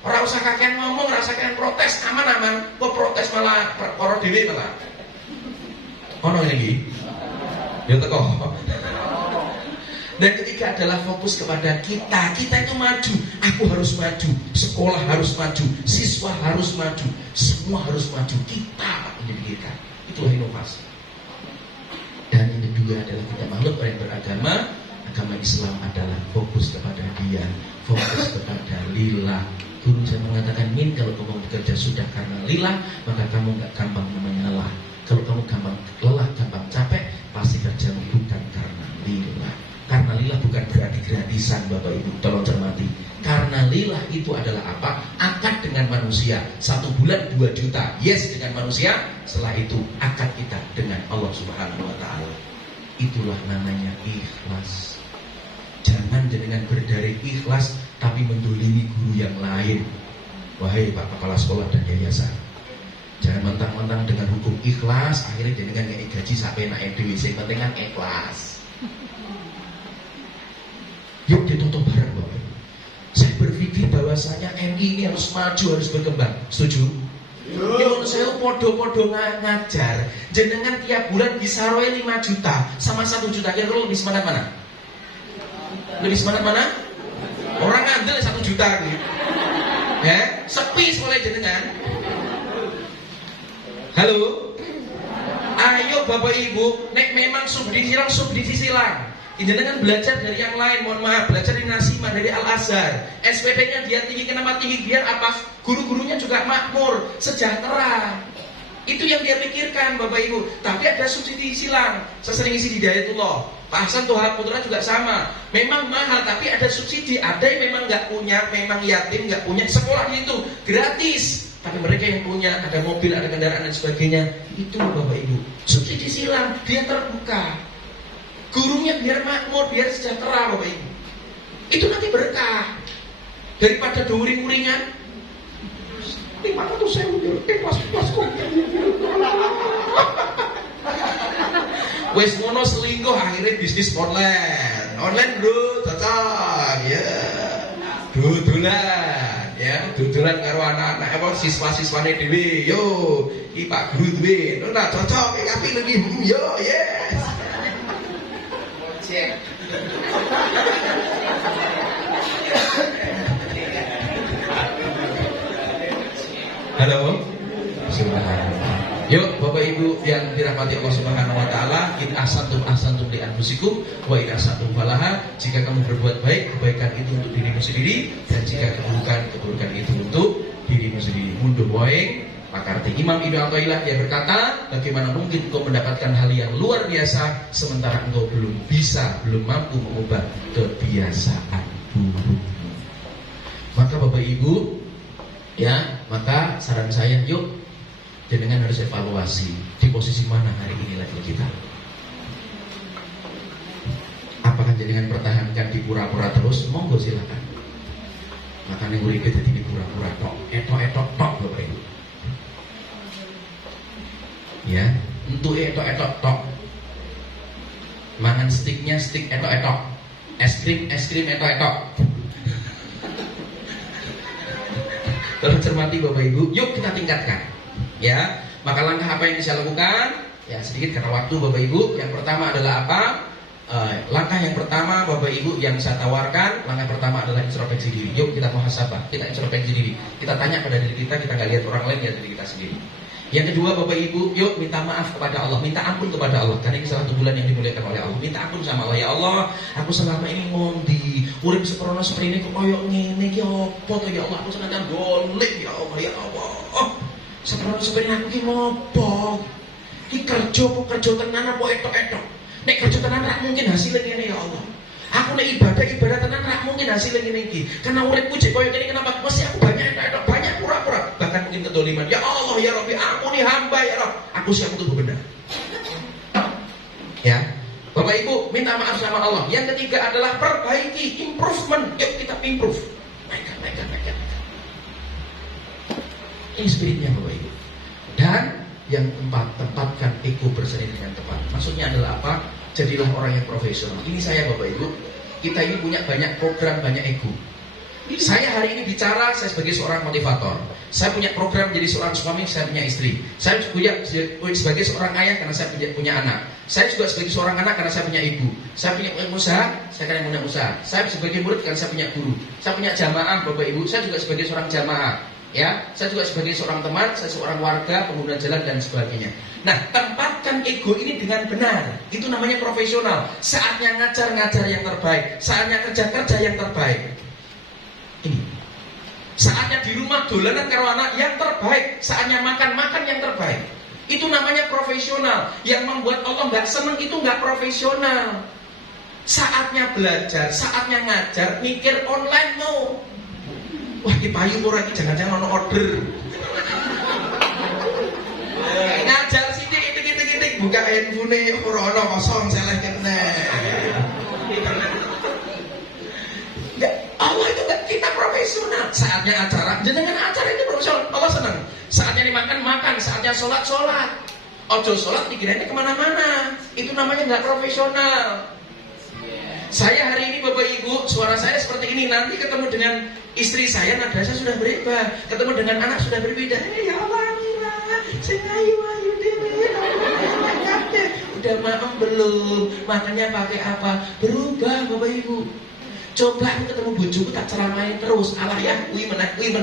Ora usah kakean ngomong, ora usah kakean protes, aman-aman. Kok protes malah perkara dhewe malah. Ono iki. Ya teko. Dan ketiga adalah fokus kepada kita. Kita itu maju. Aku harus maju. Sekolah harus maju. Siswa harus maju. Semua harus maju. Kita yang dipikirkan. Itulah inovasi. Dan yang kedua adalah kita makhluk yang beragama. Agama Islam adalah fokus kepada dia. Fokus kepada lillah. Guru saya mengatakan, Min, kalau kamu bekerja sudah karena lillah, maka kamu gak gampang namanya lelah. Kalau kamu gampang lelah, gampang capek, pasti kerjamu bukan karena lillah. Karena lillah bukan berarti gratisan, Bapak Ibu, tolong cermati. Karena lillah itu adalah apa? Akad dengan manusia. 1 bulan 2 juta. Yes, dengan manusia. Setelah itu akad kita dengan Allah Subhanahu wa Ta'ala. Itulah namanya ikhlas. Jangan dengan berdari ikhlas tapi mendolimi guru yang lain. Wahai Pak Kepala Sekolah dan Yayasan, jangan mentang-mentang dengan hukum ikhlas akhirnya dengan ngene gaji sampai naik dewi. Sing penting kan ikhlas. Yuk ditutup bareng, Bapak. Saya berpikir bahwasanya MI ini harus maju, harus berkembang. Setuju? Yo, saya podo-podo ngajar. Jenengan tiap bulan bisa roe 5 juta sama 1 juta. Kira-kira lebih semangat mana? Lebih semangat mana? Orang ngandel 1 juta gitu. Ya, sepi soalnya jenengan. Halo? Ayo Bapak Ibu, nek memang subdivisi silang. Jenengan belajar dari yang lain, mohon maaf, belajar dari Nasimah, dari Al-Azhar. SPP-nya dia tinggi, kenapa tinggi? Biar apa? Guru-gurunya juga makmur, sejahtera. Itu yang dia pikirkan, Bapak Ibu. Tapi ada subsidi silang. Saya sering isi di Hidayatullah. Pak Hasan Toha Putra juga sama. Memang mahal, tapi ada subsidi. Ada yang memang nggak punya, memang yatim nggak punya. Sekolah itu gratis. Tapi mereka yang punya, ada mobil, ada kendaraan dan sebagainya. Itu Bapak Ibu. Subsidi silang, dia terbuka. Gurunya biar makmur, biar sejahtera, Bapak Ibu. Itu nanti berkah. Daripada uring-uringan 500.000 kelas kok. Wes ngono selingkuh akhirnya bisnis online. Online bro, cocok ya. Dudulan ya, dudulan karo anak-anak apa siswa-siswane dhewe. Yo, iki Pak Guru duwe. Ora cocok tapi lebih yo, yes. Halo. Yuk Bapak Ibu yang dirahmati Allah Subhanahu wa Ta'ala, in ahsantum li anfusikum wa in ahsantum falaha. Jika kamu berbuat baik, kebaikan itu untuk dirimu sendiri, dan jika keburukan itu untuk dirimu sendiri. Mundur wae. Maka arti Imam Ibnu Athaillah dia berkata, bagaimana mungkin engkau mendapatkan hal yang luar biasa sementara engkau belum mampu mengubah kebiasaan buruk. Maka Bapak Ibu, ya, maka saran saya, yuk jenengan harus evaluasi di posisi mana hari ini level kita. Apakah jenengan pertahankan di pura-pura terus? Monggo silakan. Makanya uripe dadi di pura-pura tok, etok-etok tok Bapak Ibu. Ya, untuk etok-etok tok. Mangan stiknya stik etok-etok. Es krim etok-etok. Tolong cermati Bapak Ibu, yuk kita tingkatkan. Ya, maka langkah apa yang bisa lakukan? Ya, sedikit karena waktu Bapak Ibu. Yang pertama adalah apa? langkah yang pertama Bapak Ibu yang saya tawarkan, langkah pertama adalah introspeksi diri. Yuk kita muhasabah, kita introspeksi diri. Kita tanya pada diri kita nggak lihat orang lain, lihat diri kita sendiri. Yang kedua Bapak Ibu, yuk minta maaf kepada Allah, minta ampun kepada Allah. Karena ini salah satu bulan yang dimuliakan oleh Allah. Minta ampun sama Allah. Ya Allah, aku selama ini ngondi, urip seperono seperti ini kok koyo ngene iki opo to ya Allah, aku sengaja golek ya Allah, ya Allah. Seperono seperti aku iki ngopo? Iki kerja apa kerja tenan apa etok-etok? Nek kerja tenan ra mungkin hasilnya ngene ya Allah. Aku nek ibadah tenan ra mungkin hasilnya ngene iki. Karena uripku jek koyo ngene kenapa mesti aku banyak etok-etok, banyak pura-pura, bahkan mungkin kedoliman. Ya Allah ya Rabbi, ampuni hamba ya Rabb. Aku siap untuk bebenah. Ya. Bapak Ibu, minta maaf sama Allah. Yang ketiga adalah perbaiki, improvement. Yuk kita improve. Naikkan. Ini spiritnya Bapak Ibu. Dan yang keempat, tempatkan ego berseni dengan tepat. Maksudnya adalah apa? Jadilah orang yang profesional. Ini saya Bapak Ibu, kita ini punya banyak program, banyak ego. Saya hari ini bicara, saya sebagai seorang motivator. Saya punya program menjadi seorang suami, saya punya istri. Saya punya sebagai seorang ayah karena saya punya anak. Saya juga sebagai seorang anak karena saya punya ibu. Saya punya usaha, saya karena punya usaha. Saya sebagai murid karena saya punya guru. Saya punya jamaah Bapak Ibu, saya juga sebagai seorang jamaah. Ya, saya juga sebagai seorang teman, saya seorang warga, pengguna jalan dan sebagainya. Nah, tempatkan ego ini dengan benar. Itu namanya profesional. Saatnya ngajar yang terbaik. Saatnya kerja yang terbaik. Ini. Saatnya di rumah dolanan karo anak yang terbaik. Saatnya makan yang terbaik. Itu namanya profesional. Yang membuat Allah nggak seneng itu nggak profesional. Saatnya belajar, saatnya ngajar, mikir online mau. Wah, di payu ora iki jangan-jangan ono order. Ngajar sithik titik buka handphone ora ono kosong seleh kene. Allah itu kan kita profesional. Saatnya acara, jenengan acara itu profesional. Allah senang. Saatnya dimakan, saatnya sholat. Ojo sholat pikirannya kemana-mana. Itu namanya nggak profesional. Saya hari ini Bapak Ibu, suara saya seperti ini. Nanti ketemu dengan istri saya, nada saya sudah berubah. Ketemu dengan anak sudah berbeda. Ya Allah, Mira, saya ayu dewe. Udah maem belum? Makannya pakai apa? Berubah Bapak Ibu. Coba aku ketemu bojoku tak ceramain terus. Alah ya, kuwi meneh. Beda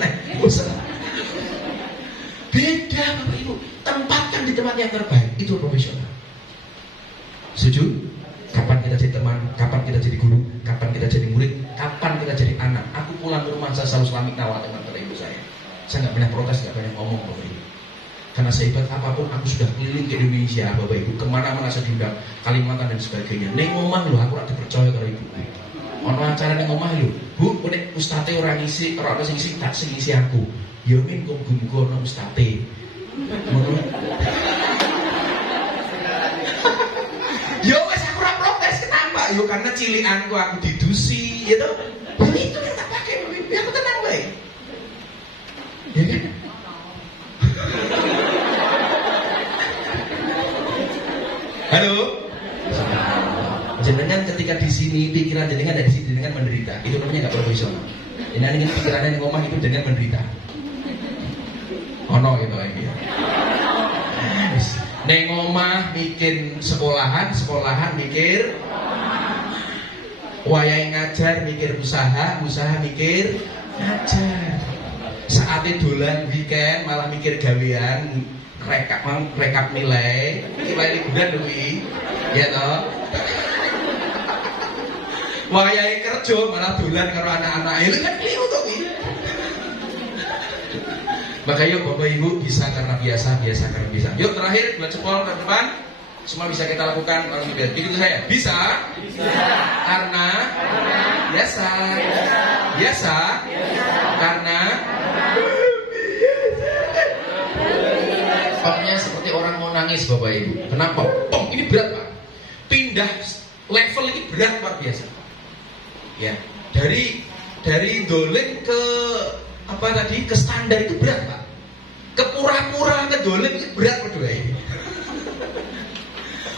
Bapak Ibu. Tempatkan di tempat yang terbaik. Itu profesional. Setuju? Kapan kita jadi teman, kapan kita jadi guru, kapan kita jadi murid, kapan kita jadi anak. Aku pulang ke rumah saya selalu selamik nawar teman ibu saya. Saya nggak banyak protes, nggak banyak ngomong Bapak Ibu. Karena sehebat apapun aku sudah keliling ke Indonesia Bapak Ibu, kemana-mana saya diundang, Kalimantan dan sebagainya. Neng ngomong loh, aku tidak dipercaya kalau ibu. Ono acara neng ngomong loh, Bu, nek ustate orang isi tak ngisi aku. Yo min kok gumgo ono ustate. Yo wes aku ora protes, kenapa? Yo karena cilianku aku didusi, gitu. Itu yang tak pakai, aku tenang baik. Ya kan? Halo. Jenengan ketika di sini pikiran jenengan dari sini jenengan menderita, itu namanya nggak profesional. Jenengan pikirannya di rumah itu jenengan menderita. Ono gitu lagi. Neng omah bikin sekolahan mikir wayahe ngajar mikir usaha mikir ngajar. Saatnya dolan weekend malah mikir gawean rekap nilai liburan duwi ya toh. Wayahe kerja malah dolan karo anak-anak. Itu kan keliru to kuwi. Maka yuk Bapak Ibu bisa karena biasa karena bisa. Yuk terakhir buat cepol ke depan. Semua bisa kita lakukan orang biar. Begitu saya. Bisa. Karena biasa. Karena Pokoknya seperti orang mau nangis Bapak Ibu. Kenapa? Ini berat Pak. Pindah level ini berat luar biasa. Ya, dari dolen ke apa tadi ke standar itu berat Pak. Ke pura-pura ke dolen itu berat berdua ini.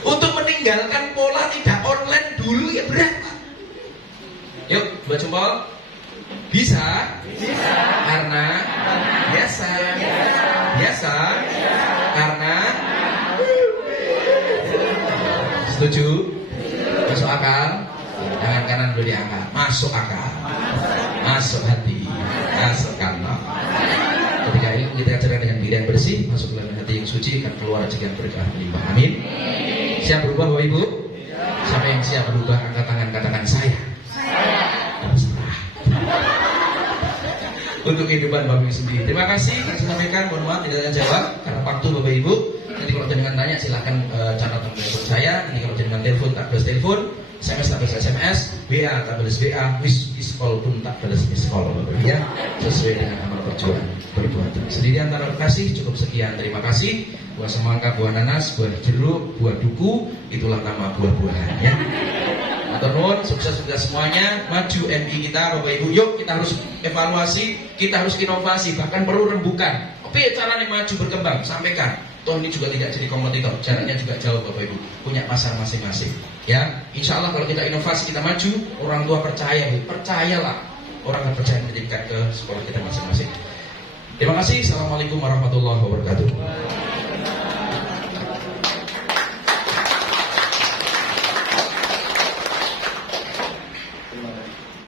Untuk meninggalkan pola tidak online dulu ya berat Pak. Yuk, buat jempol. Bisa. Karena biasa. Karena setuju. Masuk akal. kanan boleh diangkat. Masuk akal, masuk hati, masuk kantong. Ketika ilmu kita ajarkan dengan diri yang bersih, masuk dalam hati yang suci, akan keluar rezeki yang berkah melimpah. Amin. Siap berubah Bapak Ibu? Siapa yang siap berubah, angkat tangan, katakan saya. Terserah. Untuk kehidupan Bapak Ibu sendiri. Terima kasih. Saya sampaikan, mohon maaf tidak ada jawab karena waktu Bapak Ibu. Nanti kalau jenengan tanya silahkan catat nomor telepon saya. Nanti kalau jenengan telepon tak balas telepon, SMS tak balas SMS, WA tak balas WA, miss call pun tak balas miss call Bapak Ibu ya. Sesuai dengan amal perjuangan perbuatan. Sendiri antara kasih cukup sekian. Terima kasih. Buah semangka, buah nanas, buah jeruk, buah duku, itulah nama buah-buahan ya. Matur nuwun, sukses-sukses semuanya. Maju MI kita Bapak Ibu. Yuk kita harus evaluasi, kita harus inovasi, bahkan perlu rembukan. Tapi caranya maju berkembang, sampaikan. Toh ini juga tidak jadi kompetitor, jaraknya juga jauh Bapak Ibu. Punya pasar masing-masing. Ya, insya Allah kalau kita inovasi, kita maju, orang tua percaya, percayalah. Orang akan percaya menitipkan ke sekolah kita masing-masing. Terima kasih. Assalamualaikum warahmatullahi wabarakatuh.